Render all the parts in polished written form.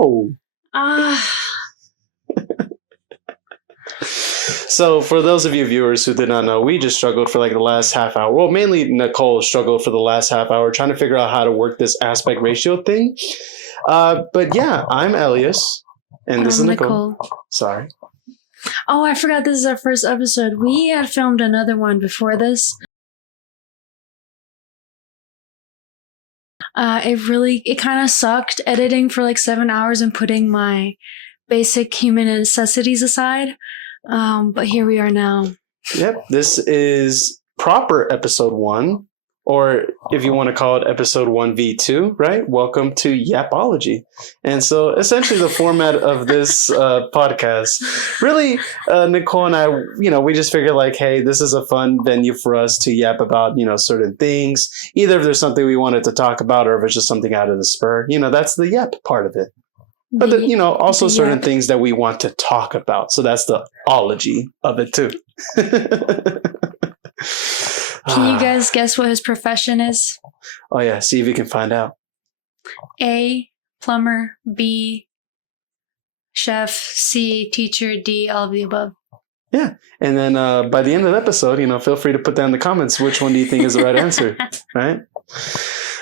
know. So for those of you viewers who did not know, we just struggled for like the last half hour. Well, mainly Nicole struggled for the last half hour trying to figure out how to work this aspect ratio thing. But yeah, I'm Elias, and this is Nicole. Sorry. Oh, I forgot this is our first episode. We had filmed another one before this. It kind of sucked editing for like 7 hours and putting my basic human necessities aside. But here we are now. Yep, this is proper episode 1, or if you want to call it episode 1v2, right? Welcome to Yappology. And so essentially the format of this podcast, really, Nicole and I, we just figured like, hey, this is a fun venue for us to yap about, certain things, either if there's something we wanted to talk about or if it's just something out of the spur, that's the yap part of it. But, also certain things that we want to talk about. So that's the ology of it, too. Can you guys guess what his profession is? Oh, yeah. See if you can find out. A, plumber. B, chef. C, teacher. D, all of the above. Yeah. And then by the end of the episode, feel free to put down in the comments which one do you think is the right answer, right?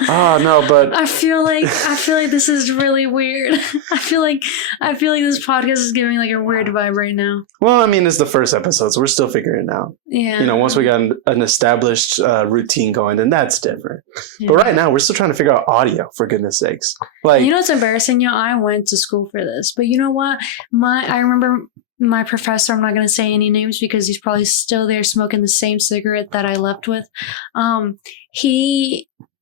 Oh no, but I feel like this is really weird. I feel like this podcast is giving like a weird vibe right now. Well, I mean, it's the first episode, so we're still figuring it out. Yeah. Once we got an established routine going, then that's different. Yeah. But right now, we're still trying to figure out audio, for goodness sakes. Like, it's embarrassing, I went to school for this, but you know what? I remember my professor, I'm not going to say any names because he's probably still there smoking the same cigarette that I left with.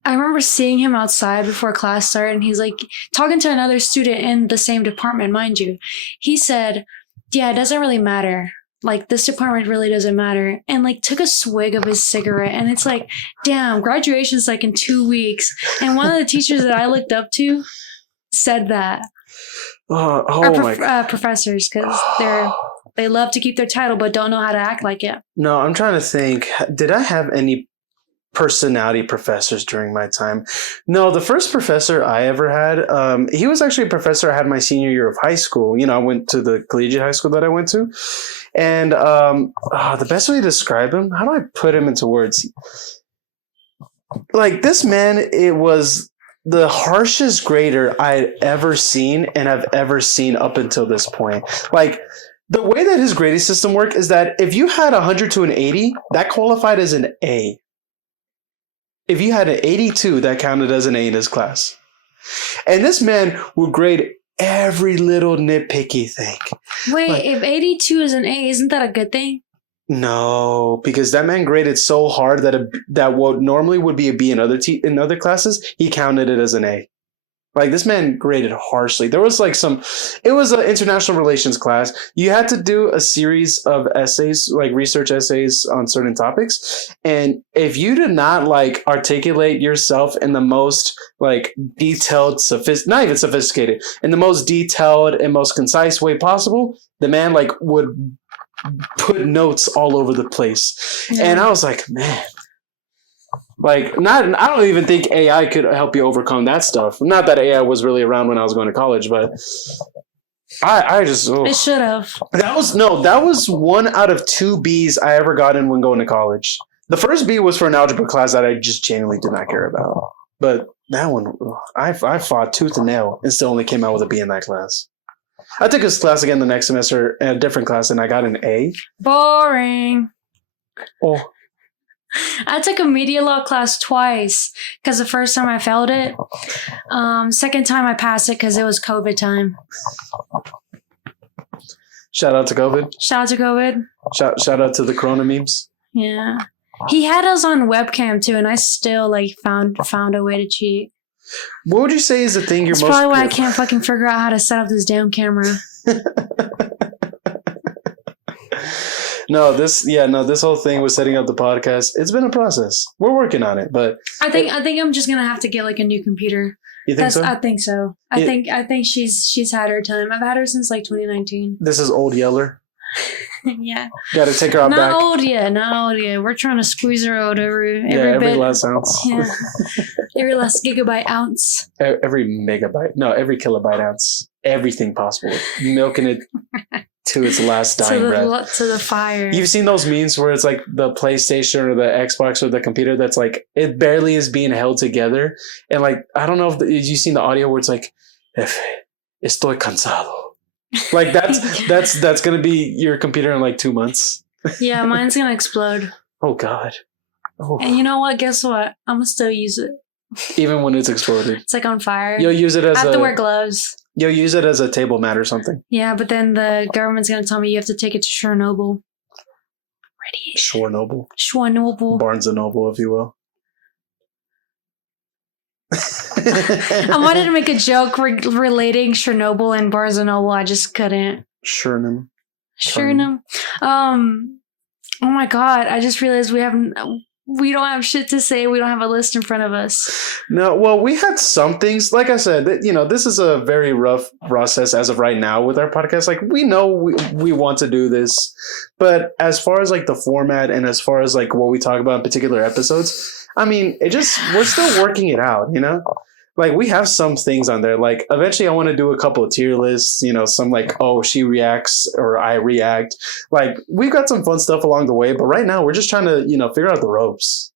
I remember seeing him outside before class started, and he's like talking to another student in the same department, mind you. He said, yeah, it doesn't really matter. Like, this department really doesn't matter. And like took a swig of his cigarette, and it's like, damn, graduation's like in 2 weeks. And one of the teachers that I looked up to said that. Professors, because they love to keep their title but don't know how to act like it. No, I'm trying to think. Did I have any personality professors during my time? No, the first professor I ever had, he was actually a professor I had my senior year of high school. I went to the collegiate high school that I went to. And the best way to describe him, how do I put him into words? Like, this man, it was the harshest grader I'd ever seen and I've ever seen up until this point. Like, the way that his grading system worked is that if you had 100 to an 80, that qualified as an A. If you had an 82, that counted as an A in his class. And this man would grade every little nitpicky thing. Wait, if 82 is an A, isn't that a good thing? No, because that man graded so hard that what normally would be a B in other classes, he counted it as an A. Like, this man graded harshly. There was like it was an international relations class. You had to do a series of essays, like research essays on certain topics. And if you did not like articulate yourself in the most like detailed, not even sophisticated, in the most detailed and most concise way possible, the man like would put notes all over the place. Yeah. And I was like, man. Like, I don't even think AI could help you overcome that stuff. Not that AI was really around when I was going to college, but I just... Oh. It should have. That was 1 out of 2 Bs I ever got in when going to college. The first B was for an algebra class that I just genuinely did not care about. But that one, I fought tooth and nail and still only came out with a B in that class. I took his class again the next semester in a different class, and I got an A. Boring. Oh. I took a media law class twice because the first time I failed it. Second time I passed it because it was COVID time. Shout out to COVID. Shout out to COVID. Shout out to the Corona memes. Yeah. He had us on webcam too, and I still like found a way to cheat. What would you say is the thing you're That's most... probably why I can't fucking figure out how to set up this damn camera. No, this whole thing with setting up the podcast, it's been a process. We're working on it, but I think I'm just gonna have to get like a new computer. You think so? I think so. I think she's had her time. I've had her since like 2019. This is old Yeller. Yeah. Got to take her out Not back. old yet. Not old yet. We're trying to squeeze her out every Every bit. last ounce. Yeah. Every last gigabyte ounce. Every megabyte. No, every kilobyte ounce. Everything possible. Milking it to its last dying breath. To the fire. You've seen those memes where it's like the PlayStation or the Xbox or the computer that's like, it barely is being held together. And like, I don't know if you've seen the audio where it's like, estoy cansado. Like that's going to be your computer in like 2 months. Yeah, mine's going to explode. Oh God. Oh. And you know what? Guess what? I'm going to still use it. Even when it's exploded. It's like on fire. You'll use it as I have to wear gloves. You'll use it as a table mat or something. Yeah, but then the government's going to tell me you have to take it to Chernobyl. Chernobyl. Chernobyl. Barnes and Noble, if you will. I wanted to make a joke relating Chernobyl and Barnes and Noble. I just couldn't. Chernobyl. Oh my God. I just realized we don't have shit to say. We don't have a list in front of us. No, well, we had some things. Like I said, this is a very rough process as of right now with our podcast. Like, we know we want to do this, but as far as like the format and as far as like what we talk about in particular episodes, I mean, we're still working it out, Like, we have some things on there. Like, eventually I want to do a couple of tier lists, some like, oh, she reacts or I react. Like, we've got some fun stuff along the way, but right now we're just trying to, figure out the ropes.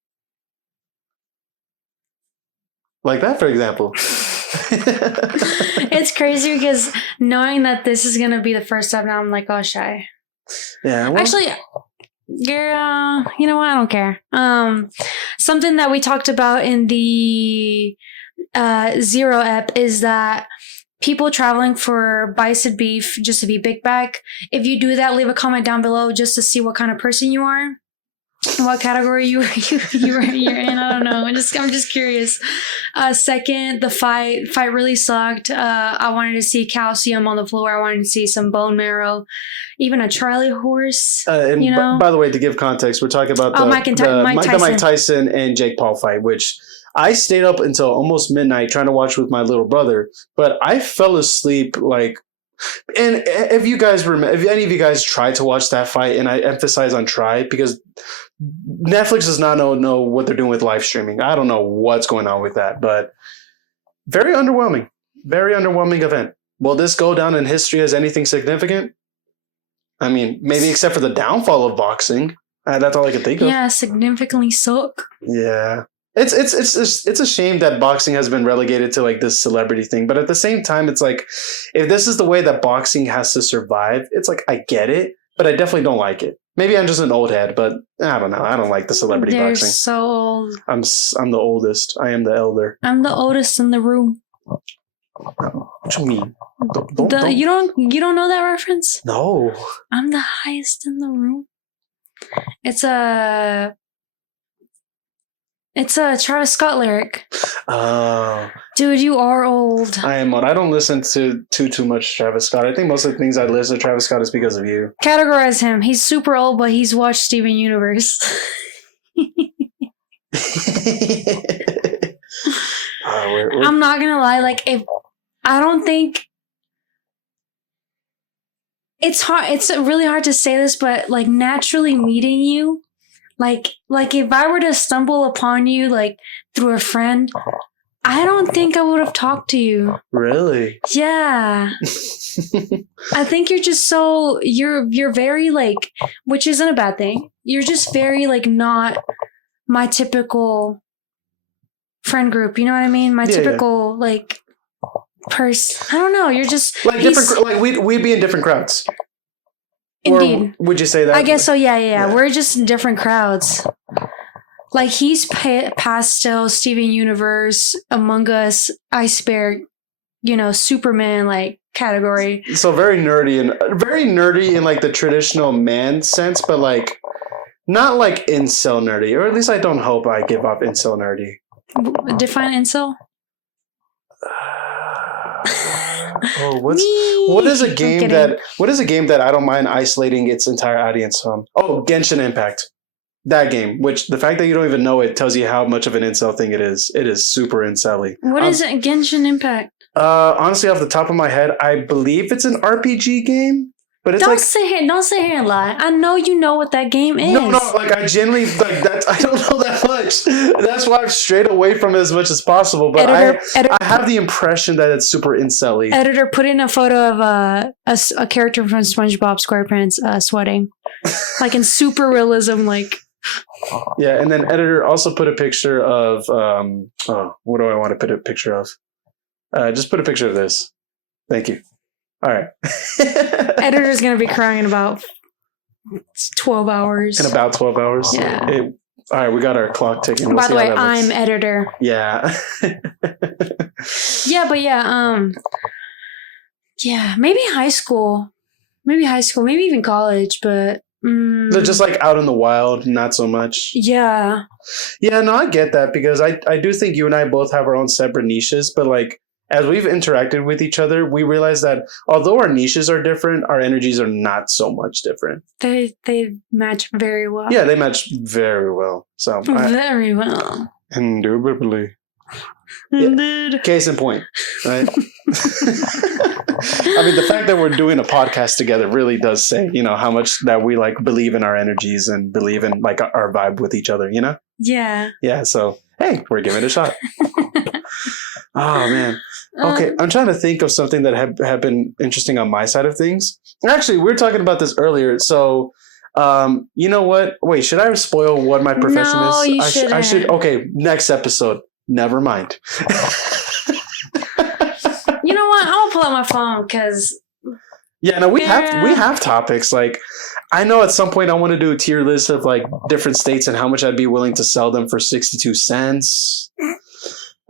Like that, for example. It's crazy because knowing that this is going to be the first step now, I'm like, oh, shy. Yeah. Well, actually, girl, you know what? I don't care. Something that we talked about in the Zero ep is that people traveling for bison beef just to be big back, if you do that, leave a comment down below just to see what kind of person you are, what category you're in. I don't know. I'm just curious. Second, the fight really sucked. I wanted to see calcium on the floor. I wanted to see some bone marrow, even a Charlie horse. By the way, to give context, we're talking about the Mike Tyson and Jake Paul fight, which I stayed up until almost midnight trying to watch with my little brother, but I fell asleep like. And if you guys remember, if any of you guys tried to watch that fight, and I emphasize on try because Netflix does not know what they're doing with live streaming. I don't know what's going on with that, but very underwhelming event. Will this go down in history as anything significant? I mean, maybe except for the downfall of boxing. That's all I can think of. Yeah, significantly suck. Yeah. It's a shame that boxing has been relegated to like this celebrity thing, but at the same time, it's like, if this is the way that boxing has to survive, it's like, I get it, but I definitely don't like it. Maybe I'm just an old head, but I don't know. I don't like the celebrity boxing. They're so old. I'm the oldest. I am the elder. I'm the oldest in the room. What you mean? You don't know that reference? No. I'm the highest in the room. It's a Travis Scott lyric. Oh. Dude, you are old. I am old. I don't listen to too much Travis Scott. I think most of the things I listen to Travis Scott is because of you. Categorize him. He's super old, but he's watched Steven Universe. I'm not gonna lie. Like, if I don't think it's hard. It's really hard to say this, but like naturally meeting you. Like if I were to stumble upon you, like through a friend, I don't think I would have talked to you. Really? Yeah. I think you're just you're very like, which isn't a bad thing. You're just very like not my typical friend group. You know what I mean? My typical like person. I don't know. You're just like different. Like we'd be in different crowds. Indeed. Or would you say that? I guess so. Yeah. We're just in different crowds. Like he's pastel, Steven Universe, Among Us, Ice Bear, Superman like category. So very nerdy in like the traditional man sense, but like not like incel nerdy, or at least I don't hope I give up incel nerdy. Define incel. What is a game that I don't mind isolating its entire audience from? Oh, Genshin Impact. That game, which the fact that you don't even know it tells you how much of an incel thing it is. It is super incel-y. What is it? Genshin Impact? Honestly, off the top of my head, I believe it's an RPG game. But it's Don't like sit here and lie. I know you know what that game is. no, like I genuinely like that. I don't know that much. That's why I've strayed away from it as much as possible. But I have the impression that it's super incel-y. Editor, put in a photo of a character from SpongeBob SquarePants sweating, like in super realism, like. Yeah, and then editor also put a picture of what do I want to put a picture of? Just put a picture of this. Thank you. All right. Editor's gonna be crying in about 12 hours. In about 12 hours? Yeah. All right, we got our clock ticking. We'll By the way, I'm editor. Yeah. Yeah, but yeah, maybe high school, maybe even college, but They're just like out in the wild, not so much. Yeah. Yeah, no, I get that because I do think you and I both have our own separate niches, but like as we've interacted with each other, we realize that although our niches are different, our energies are not so much different. They match very well. Yeah, they match very well. So very well. Indubitably. Indeed. Yeah. Case in point, right? I mean, the fact that we're doing a podcast together really does say, how much that we like believe in our energies and believe in like our vibe with each other, Yeah. Yeah. So, hey, we're giving it a shot. Oh, man. Okay. I'm trying to think of something that have been interesting on my side of things. Actually, we were talking about this earlier. So, you know what? Wait, should I spoil what my profession No, is? you shouldn't. I should. Okay. Next episode. Never mind. You know what? I'll pull out my phone because. Yeah, no, we have topics. Like, I know at some point I want to do a tier list of like different states and how much I'd be willing to sell them for 62 cents.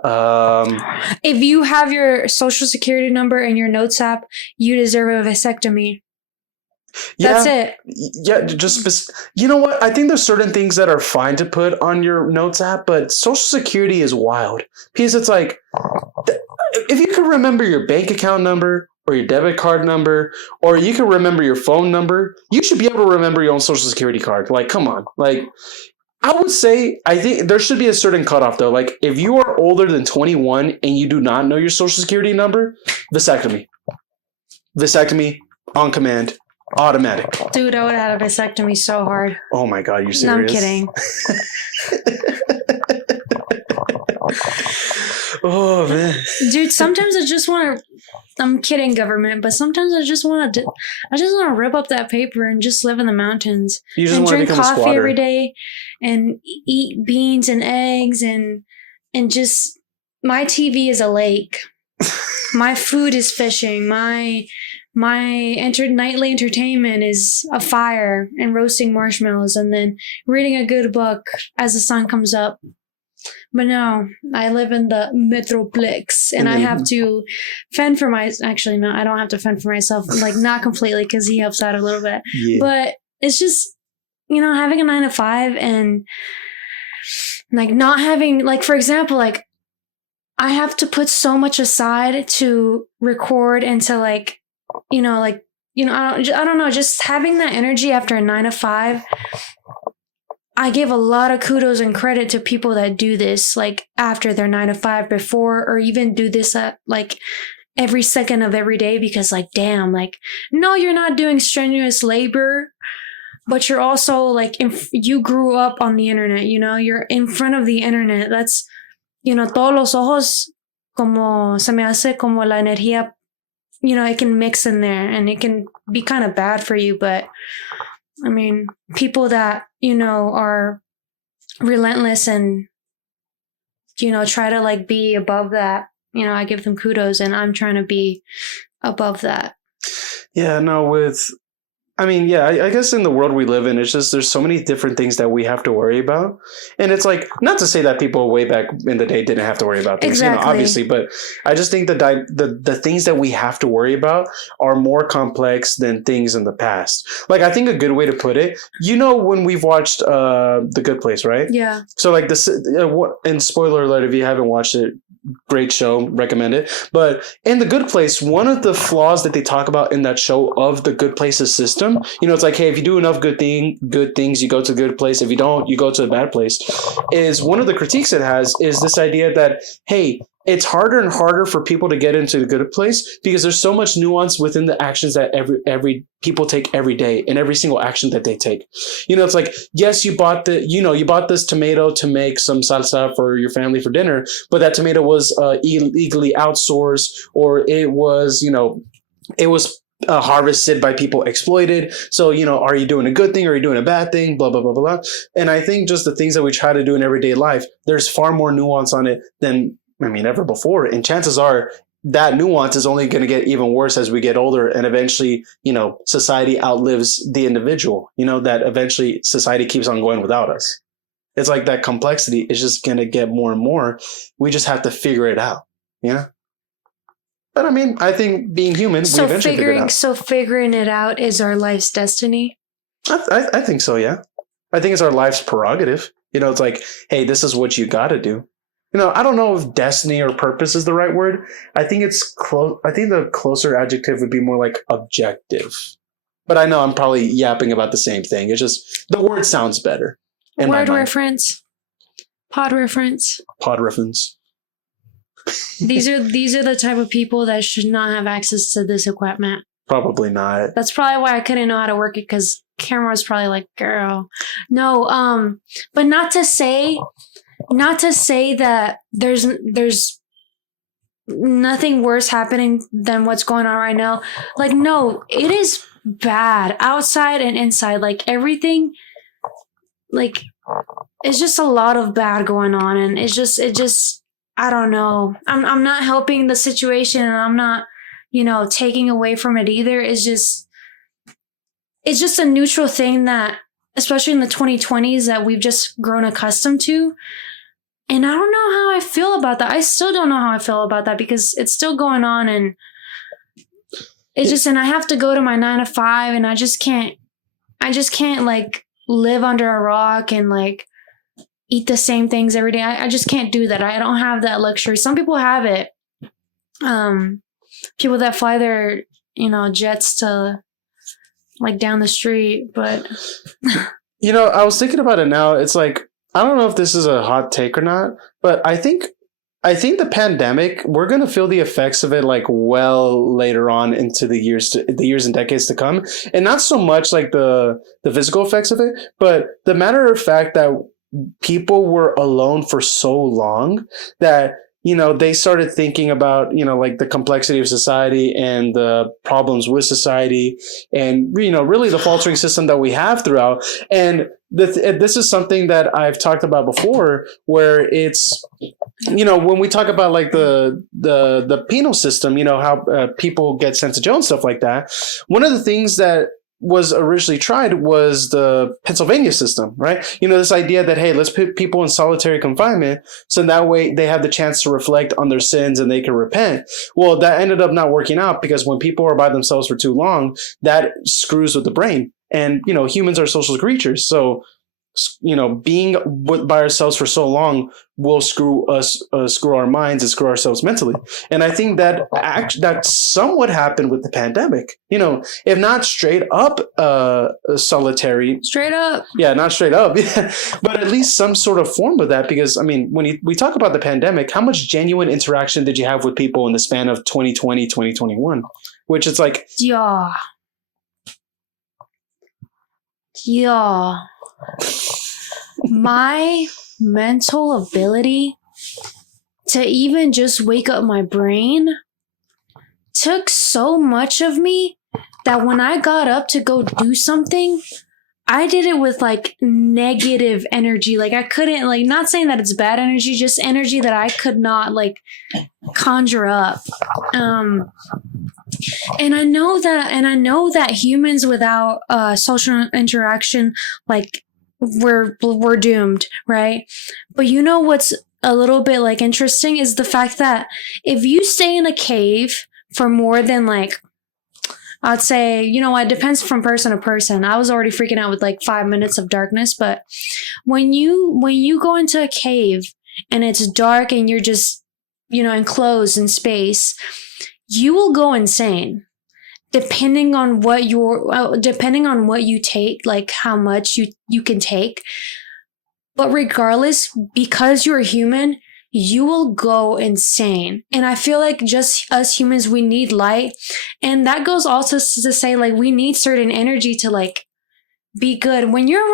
If you have your social security number in your notes app, you deserve a vasectomy. That's it. Yeah, you know what? I think there's certain things that are fine to put on your notes app, but social security is wild because it's like if you can remember your bank account number or your debit card number, or you can remember your phone number, you should be able to remember your own social security card. Like, come on. Like, I would say, I think there should be a certain cutoff though. Like, if you are older than 21 and you do not know your social security number, vasectomy. Vasectomy on command. Automatic. Dude, I would have had a vasectomy so hard. Oh my God, you serious? No, I'm kidding. Oh man. Dude, sometimes I just want to, I'm kidding government, but sometimes I just want to rip up that paper and just live in the mountains. You just and want to drink become a coffee squatter every day and eat beans and eggs and just, my TV is a lake. My food is fishing. My nightly entertainment is a fire and roasting marshmallows and then reading a good book as the sun comes up. But no, I live in the Metroplex and I have to fend for actually, no, I don't have to fend for myself, like not completely because he helps out a little bit. Yeah. But it's just, having a 9-to-5 and like not having, like, for example, like I have to put so much aside to record and to I don't know, just having that energy after a 9-to-5. I give a lot of kudos and credit to people that do this, like after their 9-to-5 before, or even do this at like every second of every day, because like, damn, like, no, you're not doing strenuous labor, but you're also like, you grew up on the internet, you're in front of the internet. That's, todos los ojos, como se me hace como la energía, it can mix in there and it can be kind of bad for you. But I mean, people that, are relentless and, try to like be above that, I give them kudos and I'm trying to be above that. Yeah, no, I guess in the world we live in, it's just there's so many different things that we have to worry about. And it's like, not to say that people way back in the day didn't have to worry about things, exactly. Obviously, but I just think that the things that we have to worry about are more complex than things in the past. Like, I think a good way to put it, when we've watched The Good Place, right? Yeah. So like this, and spoiler alert, if you haven't watched it, great show, recommend it. But in The Good Place, one of the flaws that they talk about in that show of the Good Place's system, it's like, hey, if you do enough good things, you go to a good place. If you don't, you go to a bad place. Is one of the critiques it has is this idea that, hey, it's harder and harder for people to get into the good place because there's so much nuance within the actions that every people take every day in every single action that they take. It's like, yes, you bought this tomato to make some salsa for your family for dinner, but that tomato was illegally outsourced, or it was, it was harvested by people exploited. So, are you doing a good thing or are you doing a bad thing? Blah, blah, blah, blah, blah. And I think just the things that we try to do in everyday life, there's far more nuance on it than, ever before. And chances are that nuance is only going to get even worse as we get older. And eventually, society outlives the individual, that eventually society keeps on going without us. It's like that complexity is just going to get more and more. We just have to figure it out. Yeah. But I think being human, we eventually figure it out. So figuring it out is our life's destiny? I think so, yeah. I think it's our life's prerogative. It's like, hey, this is what you got to do. I don't know if destiny or purpose is the right word. I think it's close. I think the closer adjective would be more like objective. But I know I'm probably yapping about the same thing. It's just the word sounds better. Word reference. Pod reference. Pod reference. These are the type of people that should not have access to this equipment. Probably not. That's probably why I couldn't know how to work it, because camera was probably like, girl. No, but not to say that there's nothing worse happening than what's going on right now. Like, no, it is bad outside and inside. Like, everything, like, it's just a lot of bad going on, and it just I don't know. I'm not helping the situation, and I'm not, taking away from it either. It's just a neutral thing that, especially in the 2020s, that we've just grown accustomed to. And I don't know how I feel about that. I still don't know how I feel about that, because it's still going on, and and I have to go to my 9 to 5, and I just can't like live under a rock and like eat the same things every day. I just can't do that. I don't have that luxury. Some people have it. People that fly their, jets to like down the street, but I was thinking about it now. It's like, I don't know if this is a hot take or not, but I think the pandemic, we're going to feel the effects of it like well later on into the years and decades to come. And not so much like the physical effects of it, but the matter of fact that people were alone for so long that, they started thinking about, like the complexity of society and the problems with society and, really the faltering system that we have throughout. And this is something that I've talked about before, where it's, when we talk about like the penal system, how people get sent to jail and stuff like that. One of the things that was originally tried was the Pennsylvania system, right? This idea that, hey, let's put people in solitary confinement so that way they have the chance to reflect on their sins and they can repent. Well, that ended up not working out, because when people are by themselves for too long, that screws with the brain. And, humans are social creatures. So, being by ourselves for so long will screw our minds and screw ourselves mentally. And I think that that somewhat happened with the pandemic, if not straight up solitary. Straight up. Yeah, not straight up. Yeah. But at least some sort of form of that, because, when we talk about the pandemic, how much genuine interaction did you have with people in the span of 2020, 2021? Which it's like. Yeah. My mental ability to even just wake up my brain took so much of me that when I got up to go do something, I did it with like negative energy. Like, I couldn't, like, not saying that it's bad energy, just energy that I could not like conjure up. And I know that humans without social interaction, like, we're doomed, right? But what's a little bit like interesting is the fact that if you stay in a cave for more than like, I'd say, it depends from person to person. I was already freaking out with like 5 minutes of darkness, but when you go into a cave and it's dark and you're just, enclosed in space, you will go insane. Depending on what you take, like how much you can take. But regardless, because you're a human, you will go insane. And I feel like just us humans, we need light. And that goes also to say, like, we need certain energy to, like, be good. When you're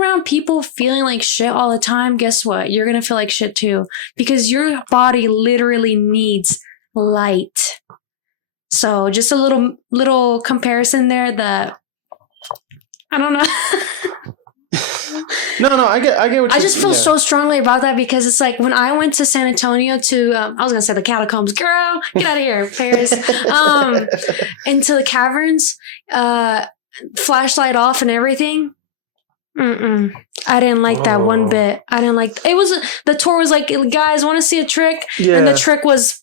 around people feeling like shit all the time, guess what? You're going to feel like shit too, because your body literally needs light. So just a little comparison there that I don't know. No, I get what I just feel so strongly about that, because it's like when I went to San Antonio to, I was going to say the catacombs, girl, get out of here, Paris, into the caverns, flashlight off and everything. I didn't like that one bit. I didn't like, the tour was like, guys, want to see a trick? Yeah. And the trick was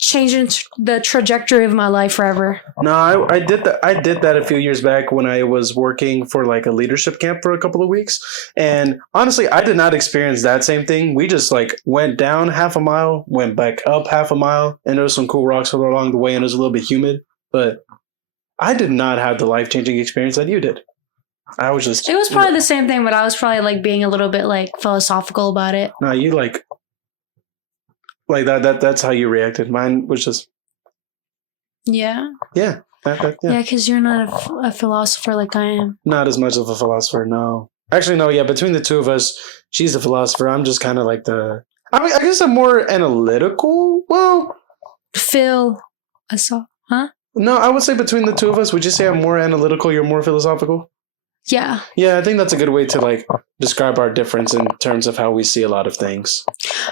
changing the trajectory of my life forever. No, I did that. I did that a few years back when I was working for like a leadership camp for a couple of weeks. And honestly, I did not experience that same thing. We just like went down half a mile, went back up half a mile, and there was some cool rocks along the way, and it was a little bit humid. But I did not have the life-changing experience that you did. I was just... It was probably the same thing, but I was probably like being a little bit like philosophical about it. No, you like that's how you reacted. Mine was just... Yeah? Yeah. Yeah, because you're not a philosopher like I am. Not as much of a philosopher, no. Actually, no, yeah, between the two of us, she's a philosopher. I'm just kind of like the... I mean, I guess I'm more analytical. Well... Phil... I saw... Huh? No, I would say between the two of us, would you say I'm more analytical, you're more philosophical? Yeah. Yeah, I think that's a good way to like describe our difference in terms of how we see a lot of things.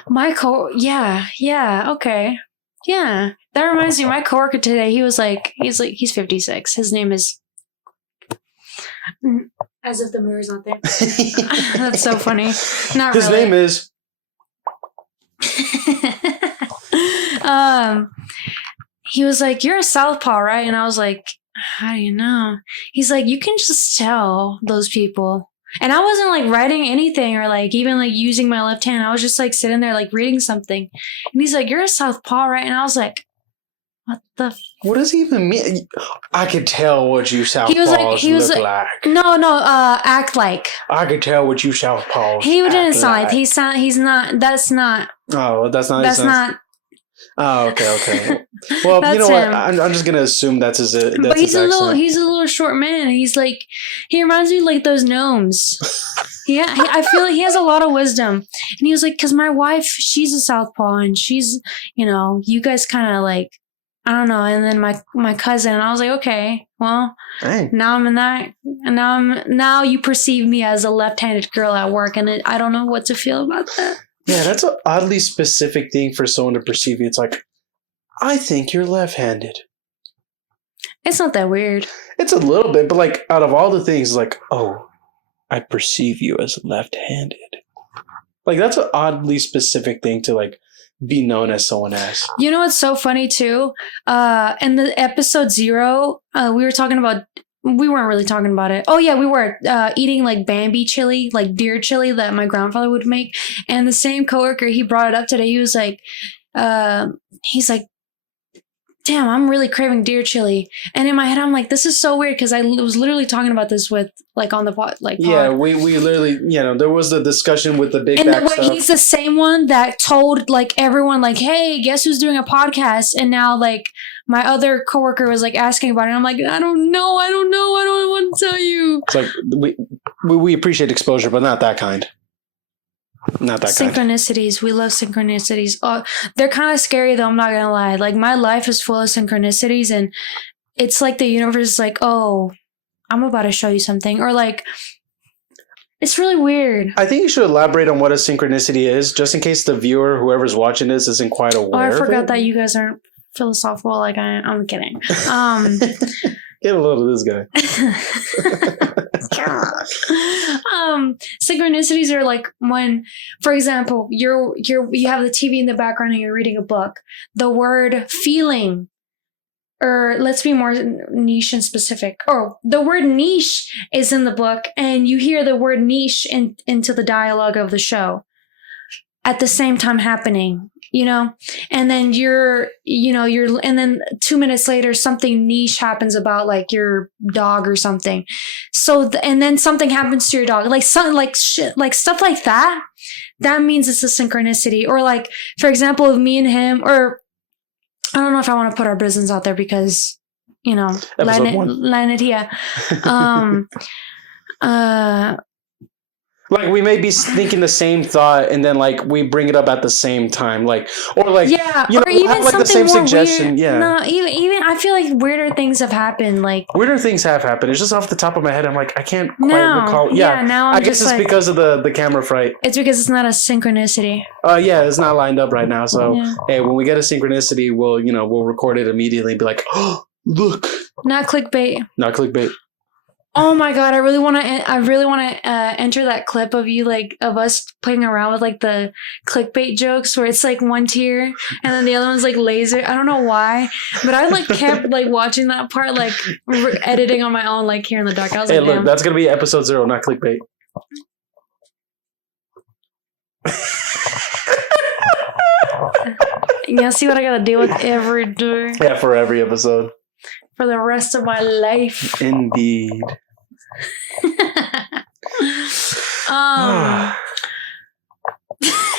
Yeah, okay. Yeah. That reminds me, my coworker today, he's 56. His name is... As if the mirror's not there. That's so funny. Not His really. name is... He was like, you're a southpaw, right? And I was like, how do you know? He's like, you can just tell those people. And I wasn't like writing anything or like even like using my left hand. I was just like sitting there like reading something. And he's like, you're a southpaw, right? And I was like, what the... What does he even mean? I could tell what you southpaws look like. No, act like. I could tell what you southpaws He didn't sound like. He's not, that's not. Oh, that's not. That's not. Oh, okay. Well, you know what? I'm just gonna assume that's his. But he's a little short man. He's like, he reminds me of like those gnomes. I feel like he has a lot of wisdom. And he was like, because my wife, she's a southpaw, and she's, you guys kind of like, I don't know. And then my cousin, and I was like, okay, well, Dang. Now I'm in that. And now you perceive me as a left-handed girl at work, and I don't know what to feel about that. Yeah, that's an oddly specific thing for someone to perceive you. It's like, I think you're left-handed. It's not that weird. It's a little bit, but like out of all the things, like, oh, I perceive you as left-handed. Like that's an oddly specific thing to like be known as someone as. You know what's so funny too? In the episode 0, we weren't really talking about it. Oh yeah, we were eating like Bambi chili, like deer chili that my grandfather would make. And the same coworker, he brought it up today. He was like, he's like, damn, I'm really craving deer chili. And in my head, I'm like, this is so weird, because I was literally talking about this with like on the pod. Yeah, we literally, there was the discussion with the big and back the way stuff. He's the same one that told like everyone like, hey, guess who's doing a podcast? And now like my other coworker was like asking about it. And I'm like, I don't know. I don't want to tell you. It's like we appreciate exposure, but not that kind. Not that synchronicities. We love synchronicities. Oh, they're kind of scary though. I'm not gonna lie. Like my life is full of synchronicities, and it's like the universe is like, oh, I'm about to show you something, or like it's really weird. I think you should elaborate on what a synchronicity is, just in case the viewer, whoever's watching this, isn't quite aware. Oh, I forgot that you guys aren't philosophical. Like I'm kidding. Get a load of this guy. Synchronicities are like when, for example, you have the TV in the background and you're reading a book. The word feeling, or let's be more niche and specific. Oh, the word niche is in the book, and you hear the word niche into the dialogue of the show. at the same time happening, and then and then 2 minutes later, something niche happens about like your dog or something. So, and then something happens to your dog, like something like shit, like stuff like that. That means it's a synchronicity. Or like, for example, me and him, or I don't know if I want to put our business out there because, Lanetia. Like we may be thinking the same thought, and then like we bring it up at the same time, like or like or even have, like, something the same more suggestion. weird. Yeah, No, even I feel like weirder things have happened. Like weirder things have happened. It's just off the top of my head. I'm like, I can't quite recall. Yeah, now I guess it's like, because of the camera fright. It's because it's not a synchronicity. Yeah, it's not lined up right now. So hey, when we get a synchronicity, we'll record it immediately and be like, oh, look, not clickbait. Not clickbait. Oh my god, I really want to enter that clip of you, like, of us playing around with like the clickbait jokes where it's like one tear and then the other one's like laser. I don't know why, but I like kept like watching that part, like editing on my own, like here in the dark. I was hey, like, look, damn. That's gonna be episode 0, not clickbait. You see what I gotta deal with every day? Yeah, for every episode. For the rest of my life. Indeed.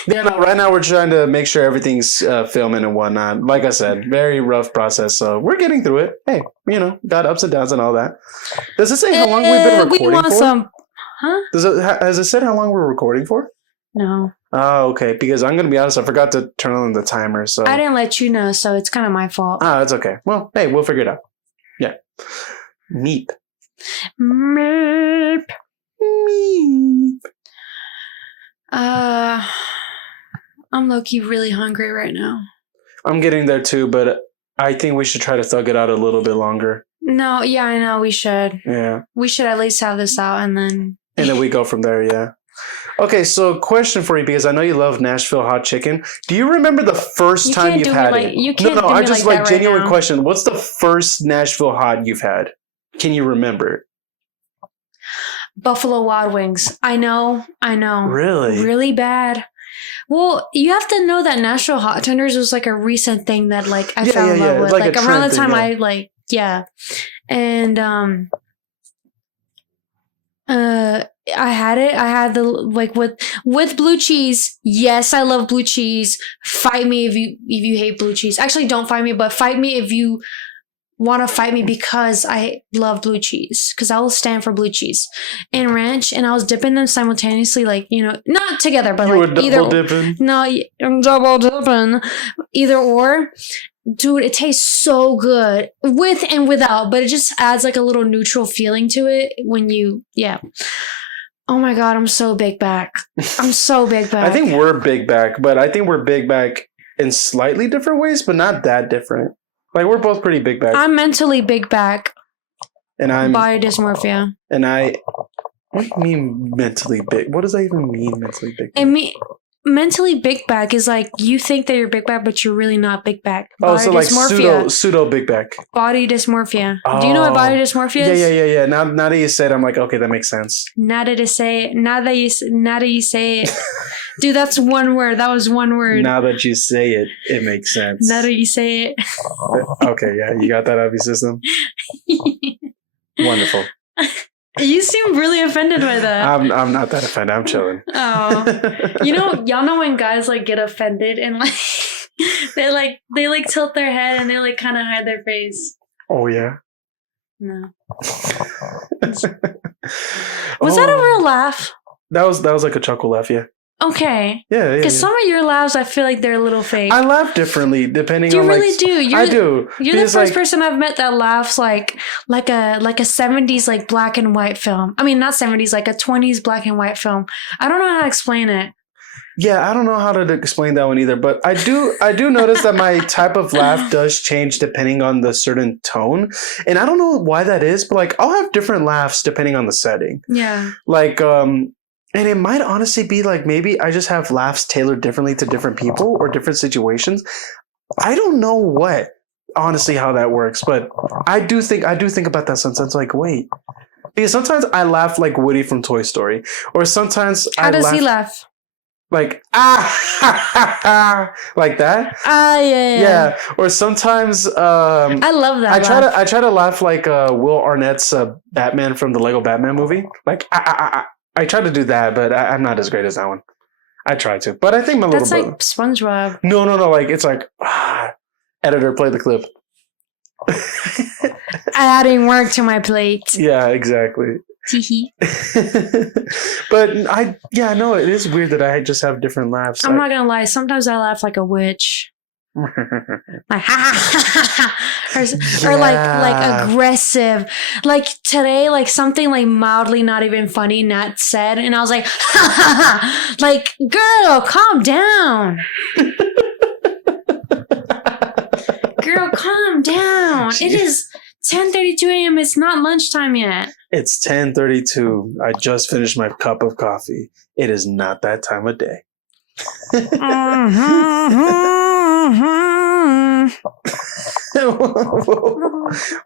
Yeah, no, right now we're trying to make sure everything's filming and whatnot. Like I said, very rough process. So we're getting through it. Hey, got ups and downs and all that. Does it say how long we've been recording we want for? Huh? Has it said how long we're recording for? No. Oh, okay. Because I'm going to be honest, I forgot to turn on the timer. So I didn't let you know, so it's kind of my fault. That's okay. Well, hey, we'll figure it out. Yeah. Meep. Meep. Meep. I'm low-key really hungry right now. I'm getting there too, but I think we should try to thug it out a little bit longer. No, yeah, I know we should. Yeah. We should at least have this out and then we go from there, yeah. Okay, so question for you, because I know you love Nashville hot chicken. Do you remember the first time you've had it? You can't I just like genuine right question. What's the first Nashville hot you've had? Can you remember? Buffalo Wild Wings. I know. Really? Really bad. Well, you have to know that Nashville hot tenders was like a recent thing that like I fell in love with. Like around the time I had it. I had the like with blue cheese. Yes, I love blue cheese. Fight me if you hate blue cheese. Actually, don't fight me, but fight me if you want to fight me because I love blue cheese. Because I will stand for blue cheese and ranch, and I was dipping them simultaneously, like not together, but you like were either. Dipping? No, I'm double dipping. Either or. Dude, it tastes so good with and without, but it just adds like a little neutral feeling to it when oh my god, I'm so big back. I'm so big back. I think we're big back, but I think we're big back in slightly different ways, but not that different. Like we're both pretty big back. I'm mentally big back. And I'm body dysmorphia. And what do you mean mentally big? What does that even mean, mentally big back? Mentally big back is like you think that you're big back, but you're really not big back. Body so dysmorphia. Like pseudo big back. Body dysmorphia. Oh. Do you know what body dysmorphia is? Yeah. Now that you said it, I'm like, okay, that makes sense. Now that you say it. Dude, that's one word. That was one word. Now that you say it, it makes sense. Now that you say it. Okay, yeah, you got that out of your system. Wonderful. You seem really offended by that. I'm not that offended. I'm chilling. Oh, y'all know when guys like get offended and like they tilt their head and they like kind of hide their face. Oh yeah. No. Was that a real laugh? That was like a chuckle laugh, yeah. Okay. Yeah. Because some of your laughs, I feel like they're a little fake. I laugh differently depending on. You really do. I do. You're the first person I've met that laughs like a 70s like black and white film. I mean, not 70s, like a 20s black and white film. I don't know how to explain it. Yeah, I don't know how to explain that one either, but I do notice that my type of laugh does change depending on the certain tone. And I don't know why that is, but like I'll have different laughs depending on the setting. Yeah. Like and it might honestly be like maybe I just have laughs tailored differently to different people or different situations. I don't know honestly how that works, but I do think about that sometimes. Like, wait, because sometimes I laugh like Woody from Toy Story, or sometimes how does he laugh? like like that. Yeah. Yeah. Or sometimes I love that. I try to laugh like Will Arnett's Batman from the Lego Batman movie. Like I try to do that, but I'm not as great as that one. I try to, but I think my That's little like SpongeBob. No. Like it's like editor, play the clip. Adding work to my plate. Yeah, exactly. But no, it is weird that I just have different laughs. I'm not gonna lie. Sometimes I laugh like a witch, like or like aggressive. Like today, like something like mildly not even funny, Nat said, and I was like, like, girl, calm down. Girl, calm down. It is 10:32 a.m. It's not lunchtime yet. It's 10:32. I just finished my cup of coffee. It is not that time of day.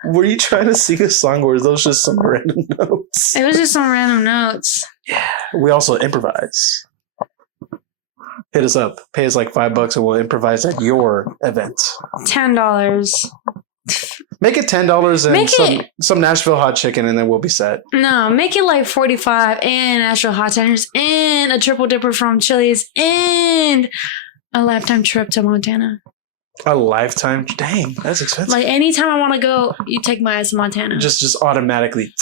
Were you trying to sing a song, or was those just some random notes? It was just some random notes. Yeah. We also improvise. Hit us up. Pay us like $5 and we'll improvise at your event. $10. Make it $10 and some Nashville hot chicken, and then we'll be set. No, make it like 45 and Nashville hot tenders and a triple dipper from Chili's and a lifetime trip to Montana. A lifetime? Dang, that's expensive. Like anytime I want to go, you take my ass to Montana. Just automatically.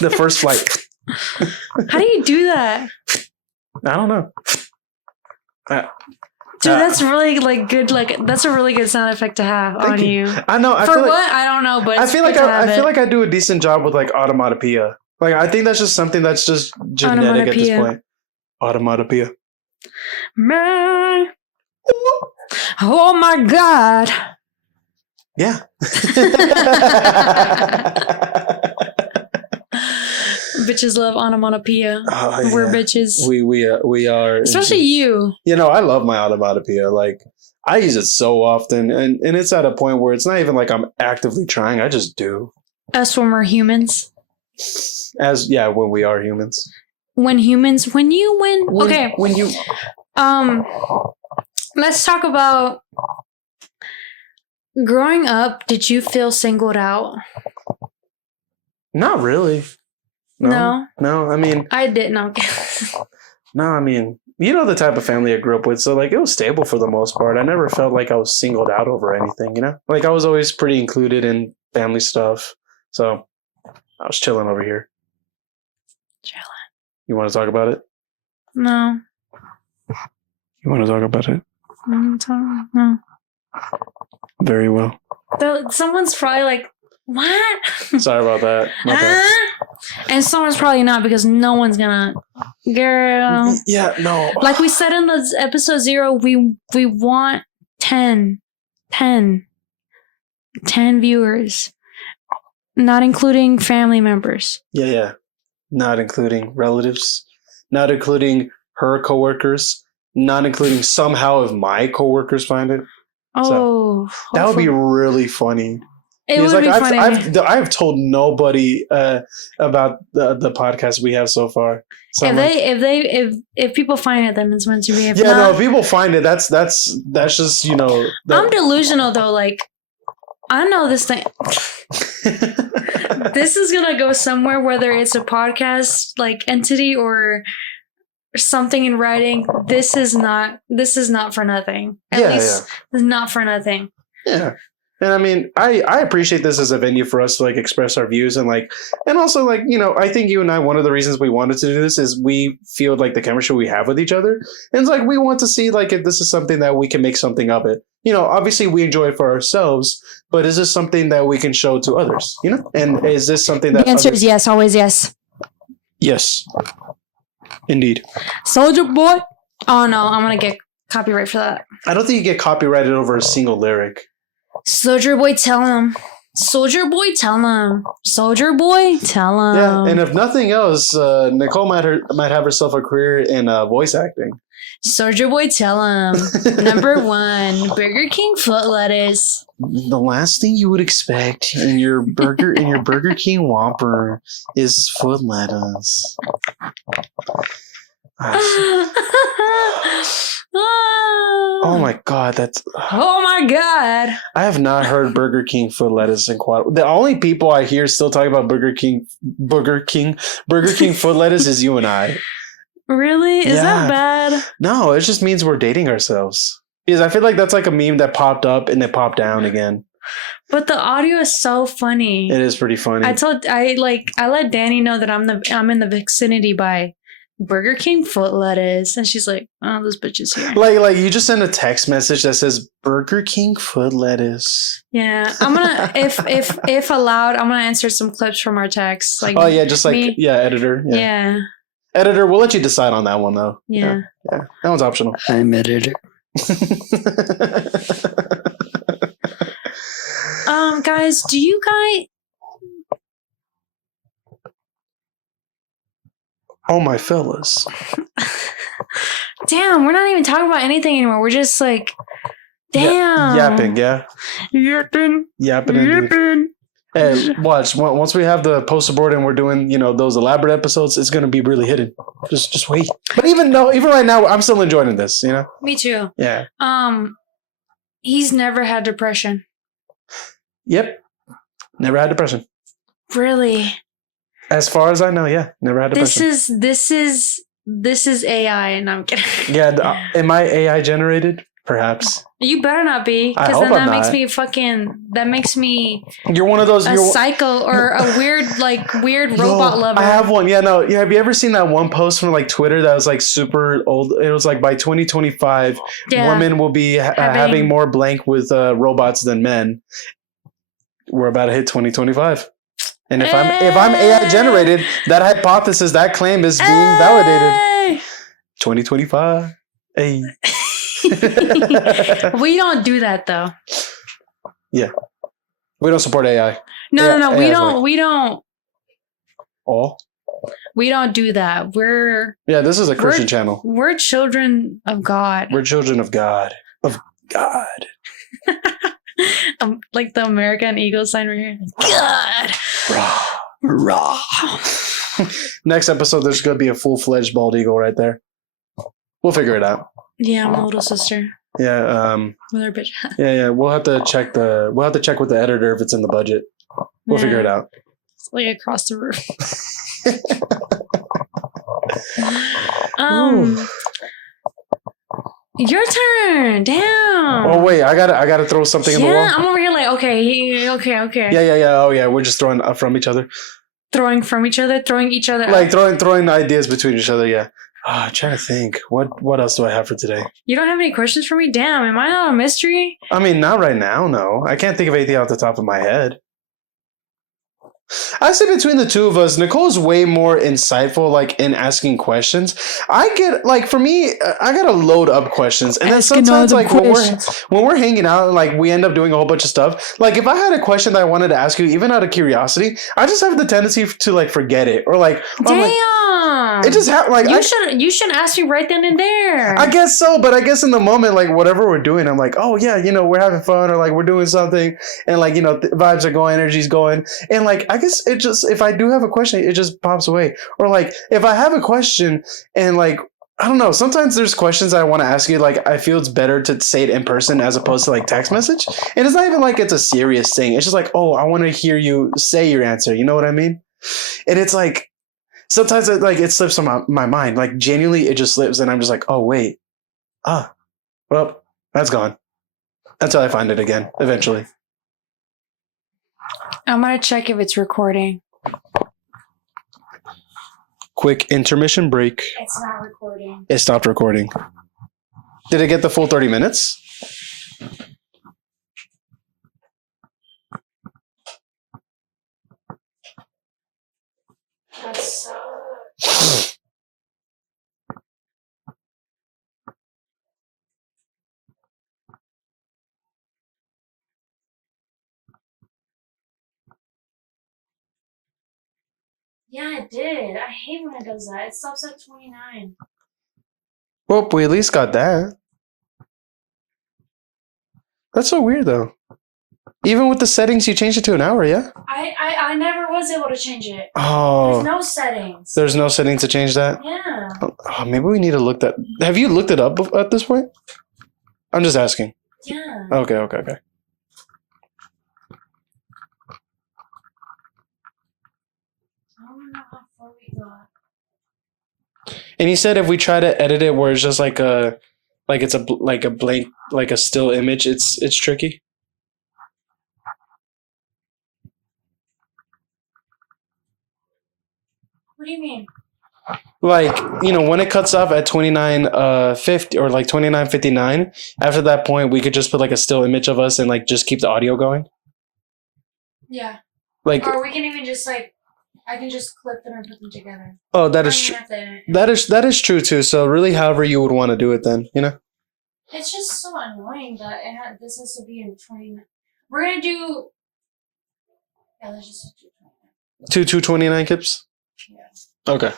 The first flight. How do you do that? I don't know. Dude, that's really like good. Like that's a really good sound effect to have on you. I know. For what? I don't know, but I feel like I do a decent job with like automatopoeia. Like I think that's just something that's just genetic at this point. Automatopoeia. Man. Oh my God. Yeah. Bitches love onomatopoeia. Oh, We're bitches. We are. Especially you. You know, I love my automatopoeia. Like I use it so often, and it's at a point where it's not even like I'm actively trying. I just do. Us when we're humans. When we are humans. When you let's talk about growing up. Did you feel singled out? Not really. No. I mean, I did not. No, I mean, you know the type of family I grew up with, so like it was stable for the most part. I never felt like I was singled out over anything, you know? Like I was always pretty included in family stuff. So I was chilling over here. Chilling. You want to talk about it? No. You want to talk about it? No. Very well. Someone's probably like, what? Sorry about that. And someone's probably not, because no one's gonna. Girl. Yeah, no. Like we said in the episode 0, we want 10 viewers, not including family members. Yeah. Not including relatives, not including her coworkers, not including somehow if my coworkers find it. Oh, so, that would be really funny. It would be funny. I've told nobody about the podcast we have so far. So if people find it, then it's meant to be. If people find it, that's just, you know. I'm delusional though. Like I know this thing. This is gonna go somewhere, whether it's a podcast like entity or something in writing. This is not for nothing. At least it's not for nothing. Yeah. And I mean, I appreciate this as a venue for us to like express our views and also like, you know, I think you and I, one of the reasons we wanted to do this is we feel like the chemistry we have with each other. And it's like, we want to see like if this is something that we can make something of it. You know, obviously we enjoy it for ourselves, but is this something that we can show to others? You know, and is this something that the answer is yes, always yes. Yes, indeed. Soldier Boy. Oh no, I'm gonna get copyright for that. I don't think you get copyrighted over a single lyric. Soldier Boy, tell him. Soldier Boy, tell him. Soldier Boy, tell him. Yeah, and if nothing else, Nicole might have herself a career in voice acting. Soldier Boy, tell him. Number 1, Burger King foot lettuce. The last thing you would expect in your Burger King Whopper is foot lettuce. Oh my god, that's. Oh my god. I have not heard Burger King foot lettuce in quite. The only people I hear still talking about Burger King foot lettuce is you and I. Really? Is that Yeah. bad? No, it just means we're dating ourselves. Because I feel like that's like a meme that popped up and it popped down again. But the audio is so funny. It is pretty funny. I let Danny know that I'm in the vicinity by Burger King foot lettuce, and she's like, "Oh, this bitch is here." Like you just send a text message that says Burger King foot lettuce. Yeah, I'm gonna if allowed, I'm gonna insert some clips from our text. Like, oh yeah, just like me. editor. Yeah. Editor, we'll let you decide on that one though. Yeah. Yeah. That one's optional. I'm editor. Guys, do you guys? Oh my fellas. Damn, we're not even talking about anything anymore. We're just like, damn, Yapping, yeah. yapping. Yapping. Hey, watch. Once we have the poster board and we're doing, those elaborate episodes, it's gonna be really hidden. Just wait. But even right now, I'm still enjoying this. Me too. Yeah. He's never had depression. Yep. Never had depression. Really? As far as I know, yeah, never had depression. This is AI, and I'm kidding. Yeah. Am I AI generated? Perhaps. You better not be, I because hope then I'm that makes me You're one of those. a psycho or a weird robot lover. I have one. Yeah, no. Yeah, have you ever seen that one post from like Twitter that was like super old? It was like by 2025, women will be having more blank with robots than men. We're about to hit 2025. And if I'm AI generated, that hypothesis, that claim is being validated. 2025. Hey. We don't do that though. Yeah. We don't support AI. No. AI We don't. All? We don't do that. This is a Christian channel. We're children of God. We're children of God. Of God. Like the American Eagle sign right here. God. Raw. Next episode, there's going to be a full-fledged bald eagle right there. We'll figure it out. Yeah, my little sister. Yeah. With her bitch. Yeah. We'll have to check with the editor if it's in the budget. We'll figure it out. It's like across the roof. Your turn. Damn. Oh wait, I gotta throw something in the wall. Yeah, I'm over here like okay. Yeah. Oh yeah, we're just throwing from each other. Throwing each other like throwing ideas between each other. Yeah. I'm trying to think. What else do I have for today? You don't have any questions for me? Damn, am I not a mystery? I mean, not right now. No, I can't think of anything off the top of my head. I say between the two of us, Nicole's way more insightful, like in asking questions. I get for me, I gotta load up questions, and then sometimes like when we're hanging out, like we end up doing a whole bunch of stuff. Like if I had a question that I wanted to ask you, even out of curiosity, I just have the tendency to like forget it or like. Damn. It just happened. Like you should ask me right then and there. I guess so, but I guess in the moment, like whatever we're doing, I'm like, oh yeah, we're having fun, or like we're doing something, and like vibes are going, energy's going, and like I guess it just if I do have a question, it just pops away, or like if I have a question and like I don't know, sometimes there's questions I want to ask you, like I feel it's better to say it in person as opposed to like text message, and it's not even like it's a serious thing. It's just like, oh, I want to hear you say your answer. You know what I mean? And it's like. Sometimes it slips on my mind. Like genuinely, it just slips, and I'm just like, oh wait, well, that's gone. Until I find it again eventually. I'm gonna check if it's recording. Quick intermission break. It's not recording. It stopped recording. Did it get the full 30 minutes? That sucks. Yeah, it did. I hate when it does that. It stops at 29. Well, we at least got that. That's so weird, though. Even with the settings, you changed it to an hour, yeah? I never was able to change it. Oh. There's no settings. There's no setting to change that? Yeah. Oh, maybe we need to look that. Have you looked it up at this point? I'm just asking. Yeah. Okay. I don't know how far we got. And you said if we try to edit it where it's just like a blank, like a still image, it's tricky. What do you mean? Like, when it cuts off at 29:50 or like 29:59, after that point we could just put like a still image of us and like just keep the audio going. Yeah. Like, or we can even just I can just clip them and put them together. oh, that is true. That is true too. So really, however you would want to do it, then It's just so annoying that this has to be in 20. We're gonna do. Yeah, let's just do 229 kips. Yeah. Okay.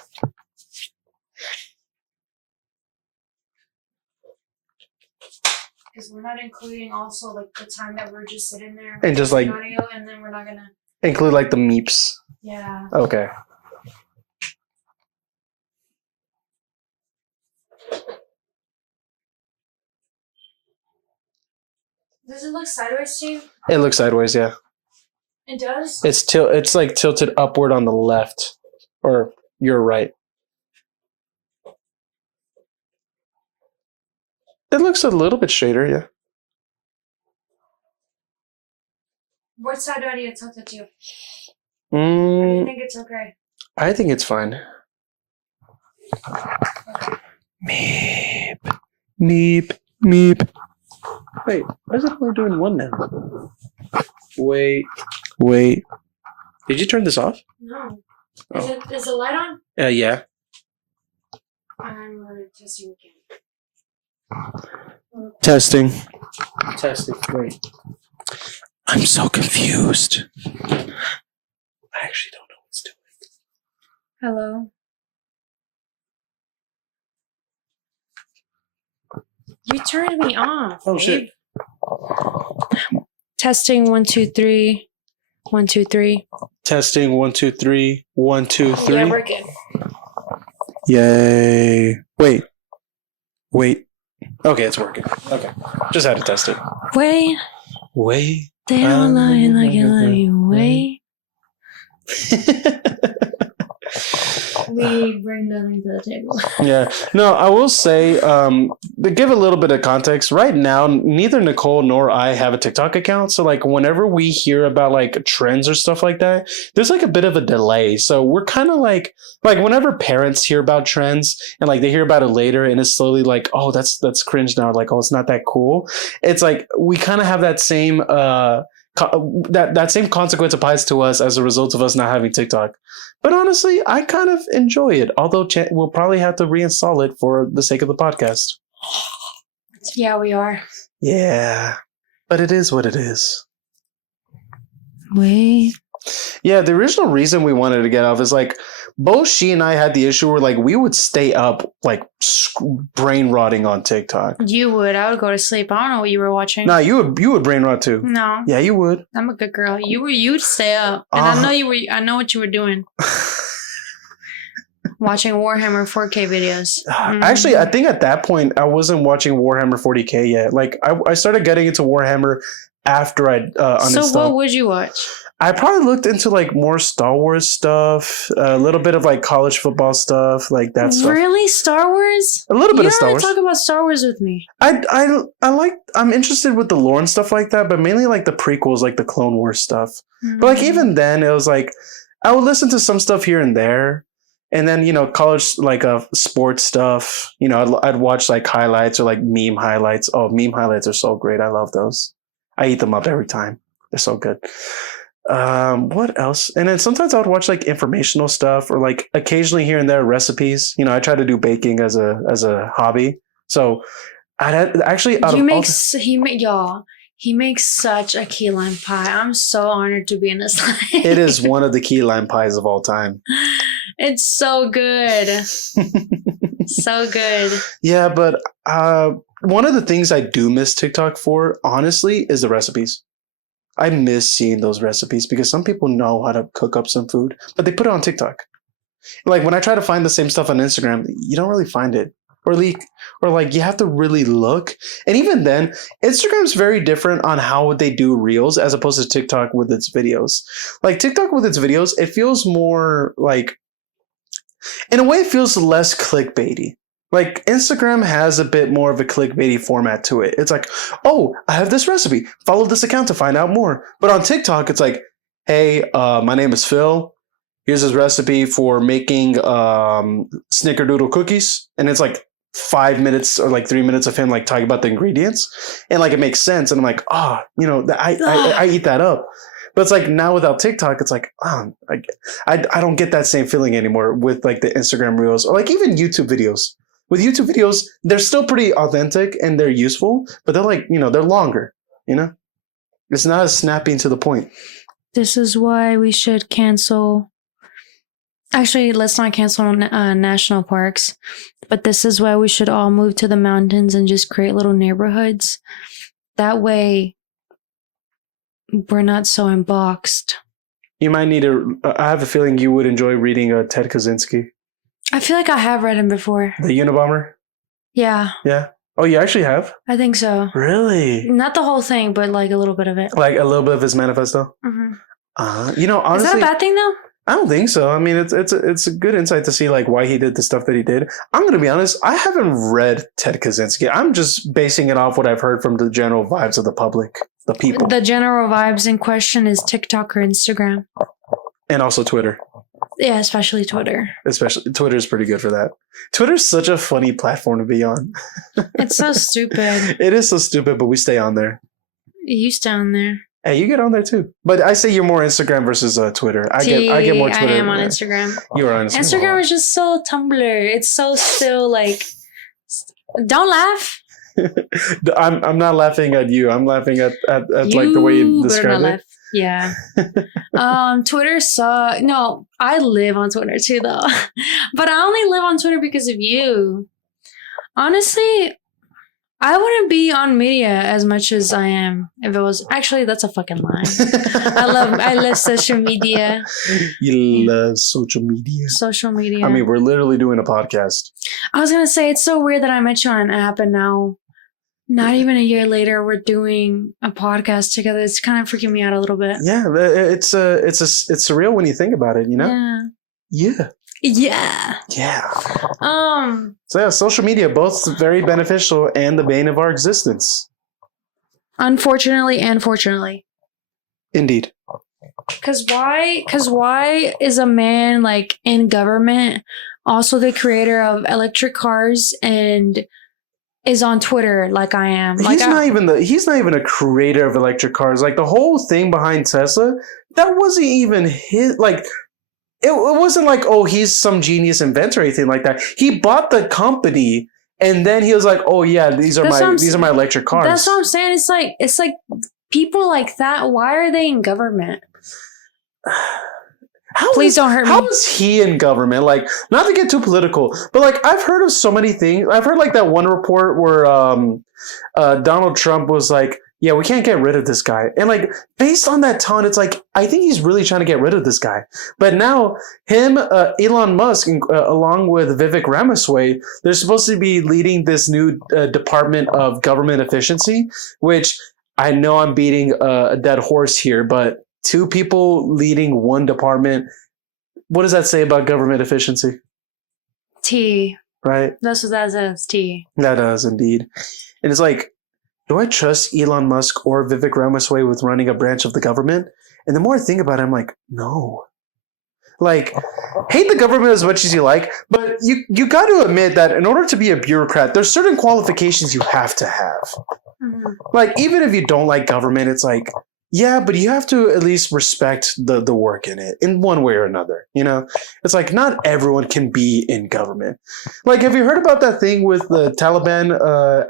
Because we're not including also like the time that we're just sitting there And just like audio, and then we're not gonna include like the meeps. Yeah. Okay. Does it look sideways to you? It looks sideways, yeah. It does? It's like tilted upward on the left, or your right. It looks a little bit straighter, yeah. What side do I need to tilt it to? Or do you think it's okay? I think it's fine. Meep. Meep. Meep. Wait, why is it only doing one now? Wait. Did you turn this off? No. Oh. Is the light on? Yeah. I'm testing again. Testing. Wait. I'm so confused. I actually don't know what's doing. Hello? You turned me off. Oh, babe. shit. Testing 1 2 3. 1 2 3. Testing 1 2 3. 1 2 3. Yeah, we're good. Yay. Wait. Okay, it's working. Okay. Just had to test it. Wait. They don't love you like you love you. Wait. We bring nothing to the table. Yeah. No, I will say, to give a little bit of context, right now, neither Nicole nor I have a TikTok account. So, like, whenever we hear about, like, trends or stuff like that, there's, like, a bit of a delay. So, we're kind of like, whenever parents hear about trends and, like, they hear about it later and it's slowly like, oh, that's cringe now. Like, oh, it's not that cool. It's like, we kind of have that same, that same consequence applies to us as a result of us not having TikTok. But honestly, I kind of enjoy it. Although we'll probably have to reinstall it for the sake of the podcast. Yeah, we are. Yeah, but it is what it is. Wait. Yeah, the original reason we wanted to get off is like both she and I had the issue where like we would stay up like brain rotting on TikTok. You would. I would go to sleep. I don't know what you were watching. Nah, you would brain rot too. No. Yeah, you would. I'm a good girl. You'd stay up. And I know you were. I know what you were doing. Watching Warhammer 4K videos. Actually, I think at that point I wasn't watching Warhammer 40K yet. Like I started getting into Warhammer after I uninstalled. So what would you watch? I probably looked into like more Star Wars stuff, a little bit of like college football stuff, like that stuff. Really, Star Wars? A little bit of Star You Wars. don't talk about Star Wars with me. I'm interested with the lore and stuff like that, but mainly like the prequels, like the Clone Wars stuff. But like even then, it was like I would listen to some stuff here and there, and then college like sports stuff. I'd watch like highlights or like meme highlights. Oh, meme highlights are so great. I love those. I eat them up every time. They're so good. What else? And then sometimes I would watch like informational stuff or like occasionally here and there recipes. I try to do baking as a hobby. So he makes such a key lime pie. I'm so honored to be in this line. It is one of the key lime pies of all time. It's so good. So good. Yeah, but one of the things I do miss TikTok for, honestly, is the recipes. I miss seeing those recipes because some people know how to cook up some food, but they put it on TikTok. Like when I try to find the same stuff on Instagram, you don't really find it. Or you have to really look. And even then, Instagram's very different on how they do reels as opposed to TikTok with its videos. Like TikTok with its videos, it feels more like, in a way, it feels less clickbaity. Like Instagram has a bit more of a clickbaity format to it. It's like, oh, I have this recipe. Follow this account to find out more. But on TikTok, it's like, hey, my name is Phil. Here's his recipe for making snickerdoodle cookies. And it's like 5 minutes or like 3 minutes of him like talking about the ingredients. And like it makes sense. And I'm like, I eat that up. But it's like now without TikTok, it's like, I don't get that same feeling anymore with like the Instagram reels or like even YouTube videos. With YouTube videos, they're still pretty authentic and they're useful, but they're like, they're longer, It's not as snappy and to the point. This is why we should cancel. Actually, let's not cancel national parks, but this is why we should all move to the mountains and just create little neighborhoods. That way, we're not so unboxed. You might need I have a feeling you would enjoy reading Ted Kaczynski. I feel like I have read him before. The Unabomber? Yeah. Yeah. Oh, you actually have? I think so. Really? Not the whole thing, but like a little bit of it. Like a little bit of his manifesto? Mm-hmm. Honestly, is that a bad thing though? I don't think so. I mean, it's a good insight to see like why he did the stuff that he did. I'm going to be honest. I haven't read Ted Kaczynski. I'm just basing it off what I've heard from the general vibes of the public, the people. The general vibes in question is TikTok or Instagram. And also Twitter. Yeah, especially Twitter. Especially Twitter's pretty good for that. Twitter's such a funny platform to be on. It's so stupid. It is so stupid, but we stay on there. You stay on there. Hey, you get on there too. But I say you're more Instagram versus Twitter. I get more Twitter. I am on Instagram. You're on Instagram. Instagram is just so Tumblr. It's so still like. Don't laugh. I'm not laughing at you. I'm laughing at like the way you describe it. Yeah. Twitter no, I live on Twitter too though. But I only live on Twitter because of you. Honestly, I wouldn't be on media as much as I am if it was actually that's a fucking lie. I love social media. You love social media. Social media. I mean, we're literally doing a podcast. I was gonna say it's so weird that I met you on an app and now not even a year later, we're doing a podcast together. It's kind of freaking me out a little bit. Yeah, it's surreal when you think about it. Yeah. So yeah, social media both very beneficial and the bane of our existence. Unfortunately and fortunately. Indeed. Because why is a man like in government also the creator of electric cars and is on Twitter like I am. Like he's not even a creator of electric cars. Like the whole thing behind Tesla, that wasn't even his. Like it wasn't like, oh, he's some genius inventor or anything like that. He bought the company and then he was like, oh yeah, these are my electric cars. That's what I'm saying. It's like people like that. Why are they in government? Please don't hurt me. How is he in government? Like, not to get too political, but like I've heard of so many things. I've heard like that one report where Donald Trump was like, yeah, we can't get rid of this guy. And like based on that tone, it's like, I think he's really trying to get rid of this guy. But now him, Elon Musk, along with Vivek Ramaswamy, they're supposed to be leading this new Department of Government Efficiency, which I know I'm beating a dead horse here, but two people leading one department. What does that say about government efficiency? T. Right? That's what that says, T. That does indeed. And it's like, do I trust Elon Musk or Vivek Ramaswamy with running a branch of the government? And the more I think about it, I'm like, no. Like, hate the government as much as you like, but you got to admit that in order to be a bureaucrat, there's certain qualifications you have to have. Mm-hmm. Like, even if you don't like government, it's like, yeah, but you have to at least respect the work in it in one way or another. You know, it's like not everyone can be in government. Like, have you heard about that thing with the Taliban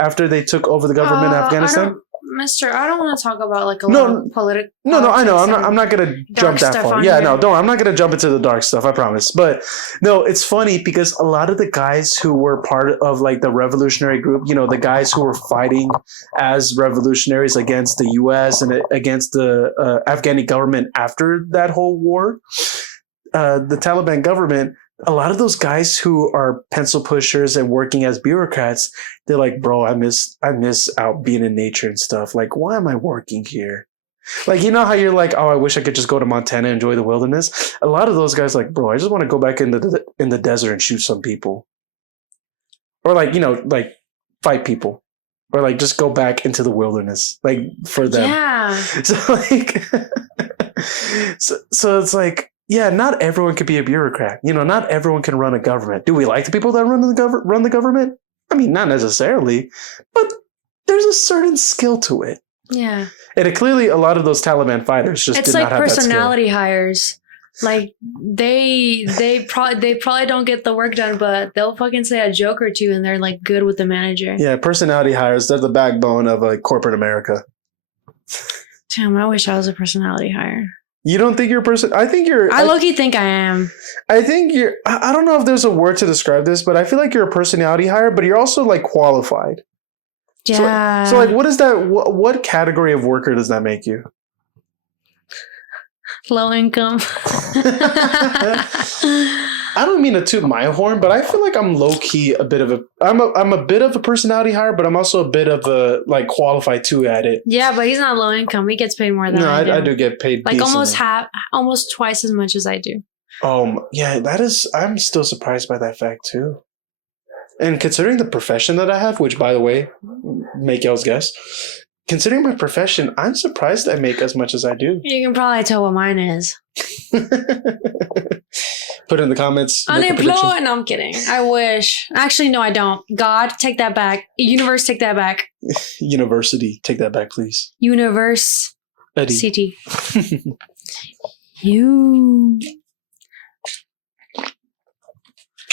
after they took over the government in Afghanistan? Mister, I don't want to talk about like a No, lot of political. No, I know. I'm not gonna jump that far. Yeah, no, don't. I'm not gonna jump into the dark stuff. I promise. But no, it's funny because a lot of the guys who were part of like the revolutionary group, the guys who were fighting as revolutionaries against the U.S. and against the Afghani government after that whole war, the Taliban government. A lot of those guys who are pencil pushers and working as bureaucrats, they're like, bro, I miss out being in nature and stuff. Like, why am I working here? Like, you know how you're like, oh, I wish I could just go to Montana and enjoy the wilderness. A lot of those guys like, bro, I just want to go back in the desert and shoot some people, or like, like fight people, or like just go back into the wilderness, like for them. Yeah. So like, so it's like. Yeah, not everyone could be a bureaucrat. Not everyone can run a government. Do we like the people that run the government? I mean, not necessarily, but there's a certain skill to it. Yeah. And clearly, a lot of those Taliban fighters just it's did like not have personality that skill. hires. Like they probably don't get the work done, but they'll fucking say a joke or two, and they're like good with the manager. Yeah, personality hires. They're the backbone of corporate America. Damn, I wish I was a personality hire. You don't think you're a person? I think you're. I low-key think I am. I think you're. I don't know if there's a word to describe this, but I feel like you're a personality hire, but you're also like qualified. Yeah. So like, what is that? What category of worker does that make you? Low income. I don't mean to toot my horn, but I feel like I'm low key a bit of a. I'm a bit of a personality hire, but I'm also a bit of a qualified too at it. Yeah, but he's not low income. He gets paid more than I do. I do get paid like decently. almost twice as much as I do. Yeah, that is. I'm still surprised by that fact too. And considering the profession that I have, which by the way, make y'all's guess. Considering my profession, I'm surprised I make as much as I do. You can probably tell what mine is. Put it in the comments. Unemployed? No, I'm kidding. I wish. Actually, no, I don't. God, take that back. Universe, take that back. University, take that back, please. Universe. Eddie. CT. You.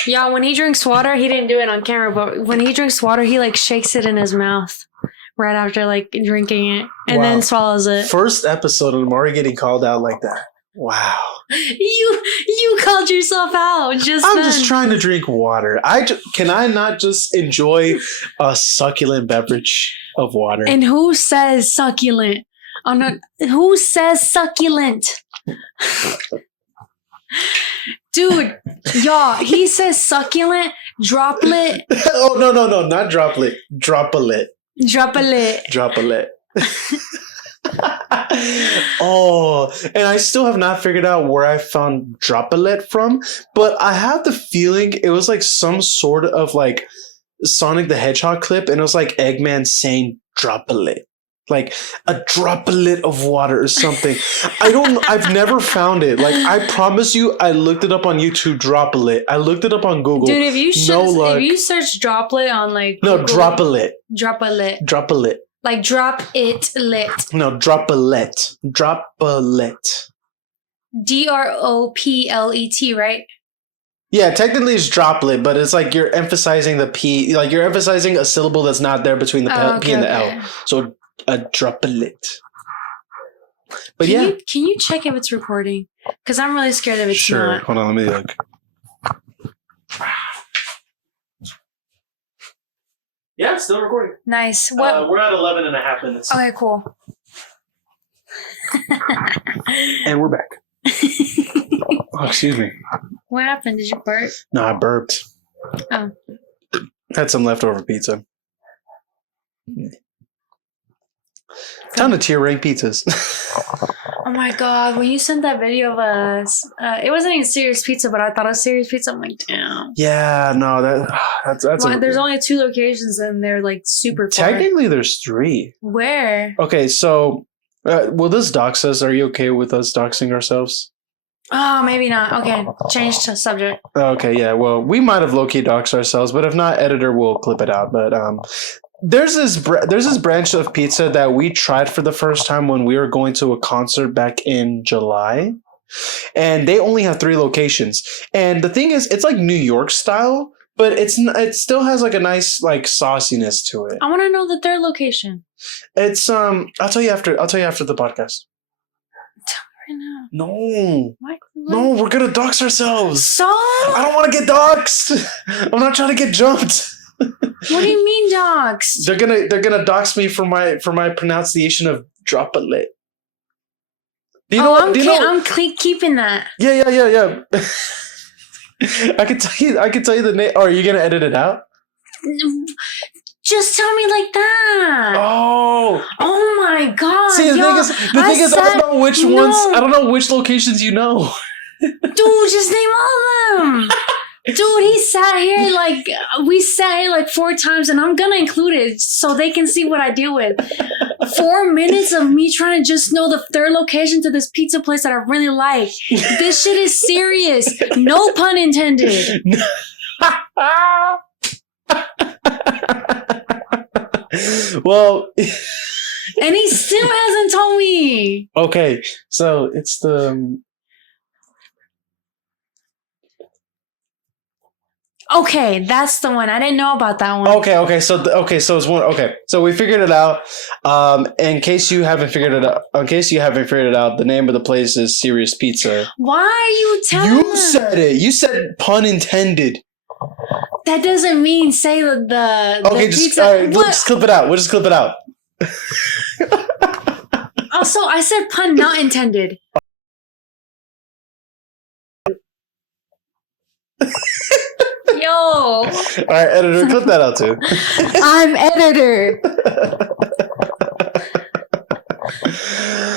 Yeah, when he drinks water, he didn't do it on camera, but when he drinks water, he like shakes it in his mouth right after like drinking it and then swallows it. First episode of Amari getting called out like that. Wow. You called yourself out I'm just trying to drink water. Can I not just enjoy a succulent beverage of water? And who says succulent? Who says succulent? Dude, y'all, he says succulent, droplet. Oh, no, not droplet. Droplet. Oh, and I still have not figured out where I found droplet from, but I have the feeling it was like some sort of like Sonic the Hedgehog clip, and it was like Eggman saying droplet. Like a droplet of water or something. I've never found it. Like, I promise you, I looked it up on YouTube, droplet. I looked it up on Google. Dude, if you search droplet on like No, Google, droplet. Droplet. Like drop it lit. No, droplet. Droplet. DROPLET, right? Yeah, technically it's droplet, but it's like you're emphasizing the P, like you're emphasizing a syllable that's not there between the P and the L. So a droplet. But can you check if it's recording? Because I'm really scared if it's not. Hold on, let me look. Yeah, it's still recording. Nice. What? We're at 11 and a half minutes. Okay, cool. And we're back. Oh, excuse me. What happened? Did you burp? No, I burped. Oh. Had some leftover pizza. Time to tier rank pizzas. Oh my god, when you sent that video of us, it wasn't even Serious Pizza, but I thought it was Serious Pizza. I'm like, damn. Yeah, no, that's there's only 2 locations and they're like super far. Technically, there's 3. Where? Okay, so will this dox us? Are you okay with us doxing ourselves? Oh, maybe not. Okay, change to subject. Okay, yeah. Well, we might have low-key doxed ourselves, but if not, editor will clip it out. But there's this branch of pizza that we tried for the first time when we were going to a concert back in July, and they only have 3 locations. And the thing is, it's like New York style, but it still has like a nice like sauciness to it. I want to know the third location. It's I'll tell you after the podcast. Right now. No. What? No, we're gonna dox ourselves. So? I don't want to get doxed. I'm not trying to get jumped. What do you mean, docs? They're gonna dox me for my pronunciation of droplet. Do you know? I'm know? keeping that. Yeah. I can tell you the name. Oh, are you gonna edit it out? Just tell me like that. Oh my god. See, the thing is, I don't know which ones. I don't know which locations you know. Dude, just name all of them. Dude, he sat here like we sat here like 4 times, and I'm gonna include it so they can see what I deal with. 4 minutes of me trying to just know the third location to this pizza place that I really like. This shit is serious. No pun intended. Well, and he still hasn't told me. Okay, so it's the. Okay, that's the one. I didn't know about that one. Okay, so it's one. Okay, so we figured it out. In case you haven't figured it out, the name of the place is Serious Pizza. Why are you telling? You said it. You said pun intended. That doesn't mean say the okay, pizza. Just clip it out. We'll just clip it out. Also, I said pun not intended. Yo. All right, editor, clip that out too. I'm editor.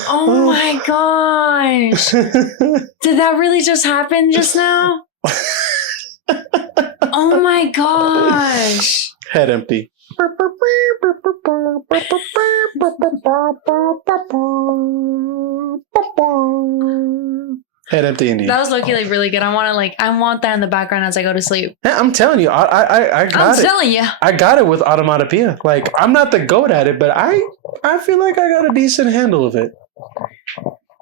Oh my gosh. Did that really just happen just now? Oh my gosh. Head empty. Head empty indeed. That was low-key like really good. I want that in the background as I go to sleep. Yeah, I'm telling you, I got it. I'm telling you. I got it with automatopoeia. Like, I'm not the goat at it, but I feel like I got a decent handle of it.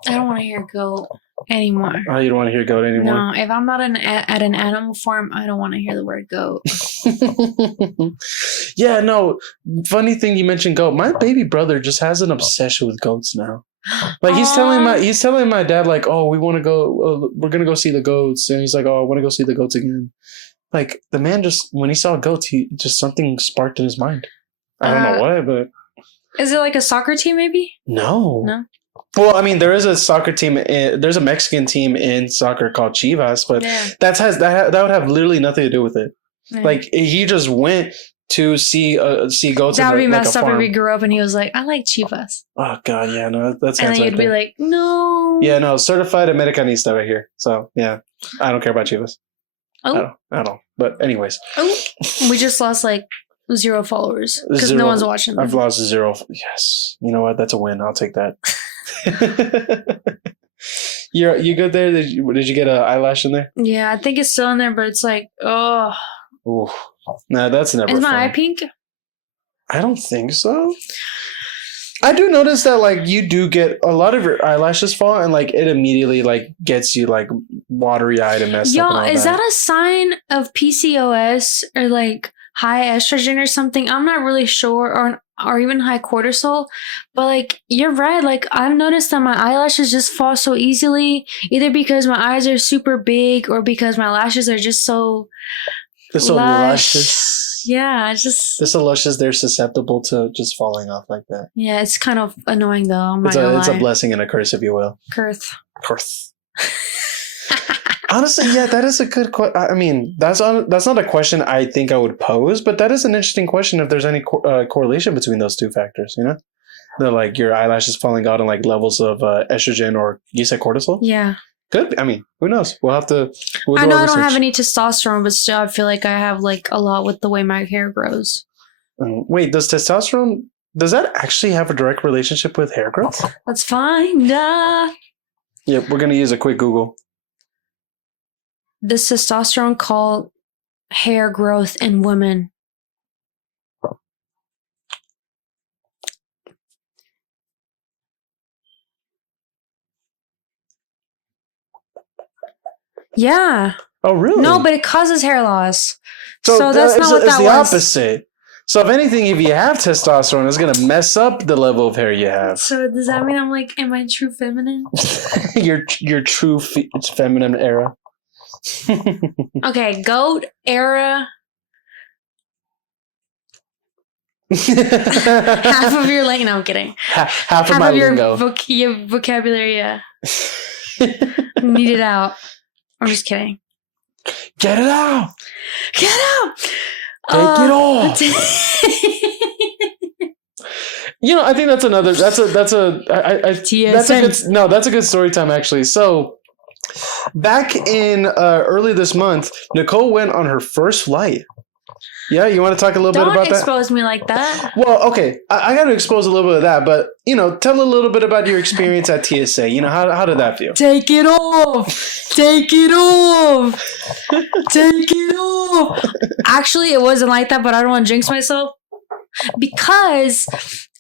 I don't want to hear goat anymore. Oh, you don't want to hear goat anymore? No, if I'm not at an animal farm, I don't want to hear the word goat. Yeah, no. Funny thing you mentioned goat. My baby brother just has an obsession with goats now. Like he's telling my dad like, oh, we want to go. We're gonna go see the goats, and he's like, oh, I want to go see the goats again. Like the man just when he saw goats, he just something sparked in his mind. I don't know what, but is it like a soccer team? Maybe no. Well, I mean, there is a soccer team. There's a Mexican team in soccer called Chivas, but that would have literally nothing to do with it. Yeah. Like he just went to see goats. That would be messed up if he grew up and he was like, I like Chivas. Oh God, yeah, no, that's. And then you'd be like, no. Yeah, no, certified Americanista right here. So yeah, I don't care about Chivas. Oh, at all. But anyways, we just lost like 0 followers because no one's watching. I've lost 0. Yes, you know what? That's a win. I'll take that. You good there? Did you get an eyelash in there? Yeah, I think it's still in there, but it's like, oh. Ooh. Nah, that's never. Is my eye pink? I don't think so. I do notice that like you do get a lot of your eyelashes fall, and like it immediately like gets you like watery eyed and messed up. Y'all, is that a sign of PCOS or like high estrogen or something? I'm not really sure, or even high cortisol, but like you're right. Like I've noticed that my eyelashes just fall so easily, either because my eyes are super big or because my lashes are just so. They're so luscious. Yeah, they're so luscious. They're susceptible to just falling off like that. Yeah, it's kind of annoying though. It's a blessing and a curse, if you will. Curse. Honestly, yeah, that is a good question. I mean, that's not a question I think I would pose, but that is an interesting question. If there's any correlation between those two factors, you know, the like your eyelashes falling out and like levels of estrogen or you said cortisol. Yeah. Good. I mean, who knows? We'll have to. I know I don't have any testosterone, but still, I feel like I have like a lot with the way my hair grows. Wait, does that actually have a direct relationship with hair growth? Let's find out. Yeah, we're gonna use a quick Google. Does testosterone cause hair growth in women? Yeah. Oh, really? No, but it causes hair loss. So, So that's not what it's that the was. opposite. So if anything, if you have testosterone, it's gonna mess up the level of hair you have. So does that mean I'm like, am I true feminine? your true feminine era. Okay, goat era. Half of your like. No, I'm kidding. Half of my your lingo. your vocabulary. Yeah, need it out. I'm just kidding. Get it out. Get out. Take it off. I think that's another. That's a that's a good story time actually. So back in early this month, Nicole went on her first flight. Yeah, you want to talk a little bit about that? Don't expose me like that. Well, okay, I got to expose a little bit of that, but tell a little bit about your experience at TSA. How did that feel? Take it off. Take it off. Take it off. Actually, it wasn't like that, but I don't want to jinx myself because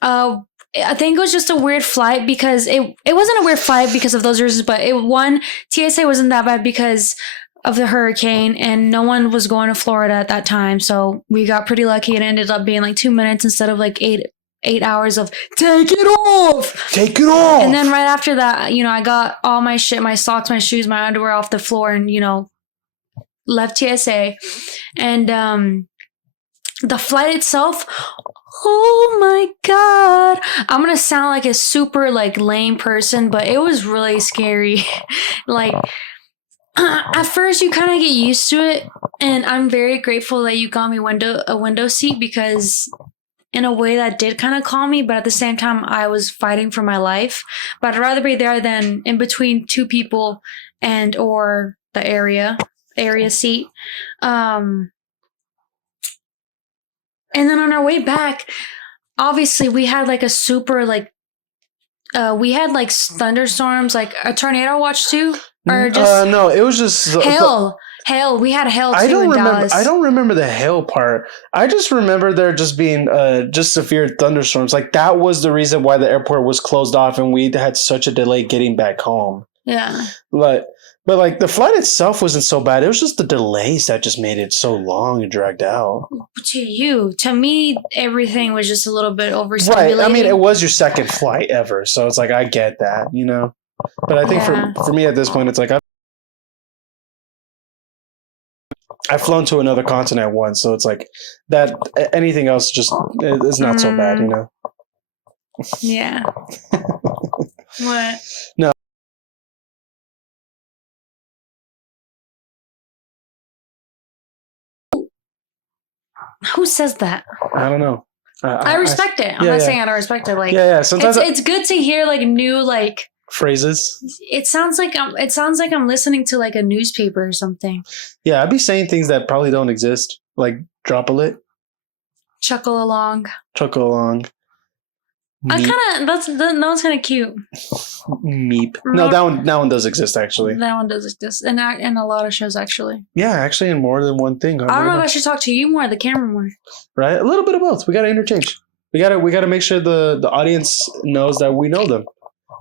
I think it was just a weird flight because it wasn't a weird flight because of those reasons, but TSA wasn't that bad because of the hurricane and no one was going to Florida at that time. So we got pretty lucky. It ended up being like 2 minutes instead of like eight hours of take it off. Take it off. And then right after that, I got all my shit, my socks, my shoes, my underwear off the floor and, left TSA. And the flight itself, oh my God. I'm going to sound like a super like lame person, but it was really scary. Like, at first you kind of get used to it, and I'm very grateful that you got me a window seat because in a way that did kind of calm me, but at the same time I was fighting for my life. But I'd rather be there than in between two people and or the area seat. And then on our way back, obviously we had like a super like we had like thunderstorms, like a tornado watch too. Or just no, it was just hail. We had hail too in Dallas. I don't remember the hail part. I just remember there just being just severe thunderstorms. Like that was the reason why the airport was closed off and we had such a delay getting back home. Yeah. But like the flight itself wasn't so bad. It was just the delays that just made it so long and dragged out. To me, everything was just a little bit overstimulated. Right. I mean, it was your second flight ever, so it's like I get that, But I think for me at this point, it's like I've flown to another continent once, so it's like that. Anything else just is not so bad, Yeah. What? No. Who says that? I don't know. I respect it. I'm not saying I don't respect it. Like, yeah. Sometimes it's good to hear like new like phrases. It sounds like I'm listening to like a newspaper or something. Yeah, I'd be saying things that probably don't exist, like drop a lit, chuckle along. I kind of that one's kind of cute. Meep. No, that one does exist actually. That one does exist, and in a lot of shows actually. Yeah, actually, in more than one thing. I don't know if I should talk to you more, the camera more. Right, a little bit of both. We got to interchange. We got to make sure the audience knows that we know them,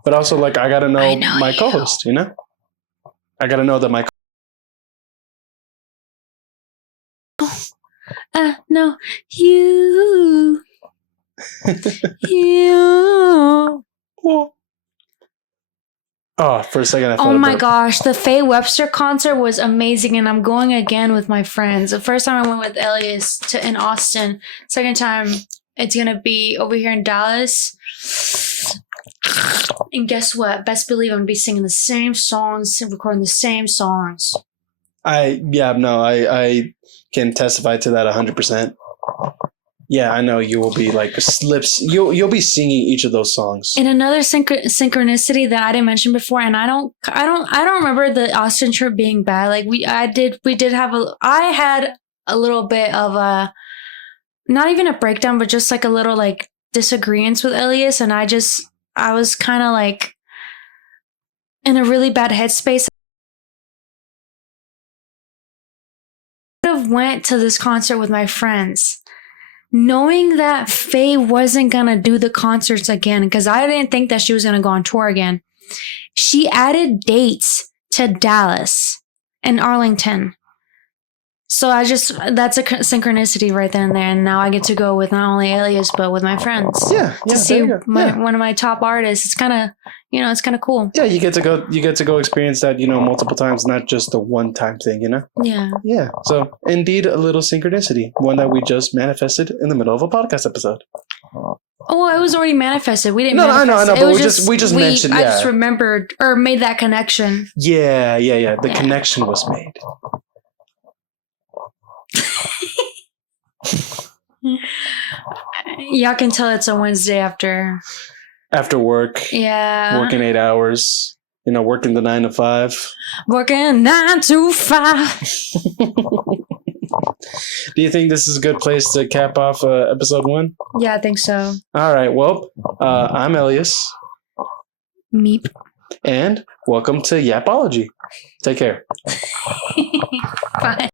but also like I got to know my co-host. I got to know that my. No, you. You. Oh, for a second I thought. Oh my gosh, the Faye Webster concert was amazing, and I'm going again with my friends. The first time I went with Elias in Austin. Second time it's gonna be over here in Dallas. And guess what? Best believe I'm gonna be singing the same songs and recording the same songs. I can testify to that 100%. Yeah, I know you will be like slips. You'll be singing each of those songs. And another synchronicity that I didn't mention before, and I don't remember the Austin trip being bad. Like I had a little bit of a, not even a breakdown, but just like a little like disagreements with Elias, and I was kind of like in a really bad headspace. I could have went to this concert with my friends, knowing that Faye wasn't going to do the concerts again, because I didn't think that she was going to go on tour again. She added dates to Dallas. in Arlington. So that's a synchronicity right then and there. And now I get to go with not only Alias, but with my friends. Yeah. To see there you go. Yeah. one of my top artists. It's kind of, it's kind of cool. Yeah, you get to go experience that, multiple times, not just the one time thing, Yeah. Yeah. So indeed a little synchronicity, one that we just manifested in the middle of a podcast episode. Oh, it was already manifested. We didn't. No, I manifest know, it. but It we was just mentioned. Yeah. I just remembered or made that connection. Yeah. The connection was made. Y'all can tell it's a Wednesday after work. Yeah. Working 8 hours. Working the 9 to 5. Working 9 to 5. Do you think this is a good place to cap off episode 1? Yeah, I think so. All right. Well, I'm Elias. Meep. And welcome to Yappology. Take care. Bye.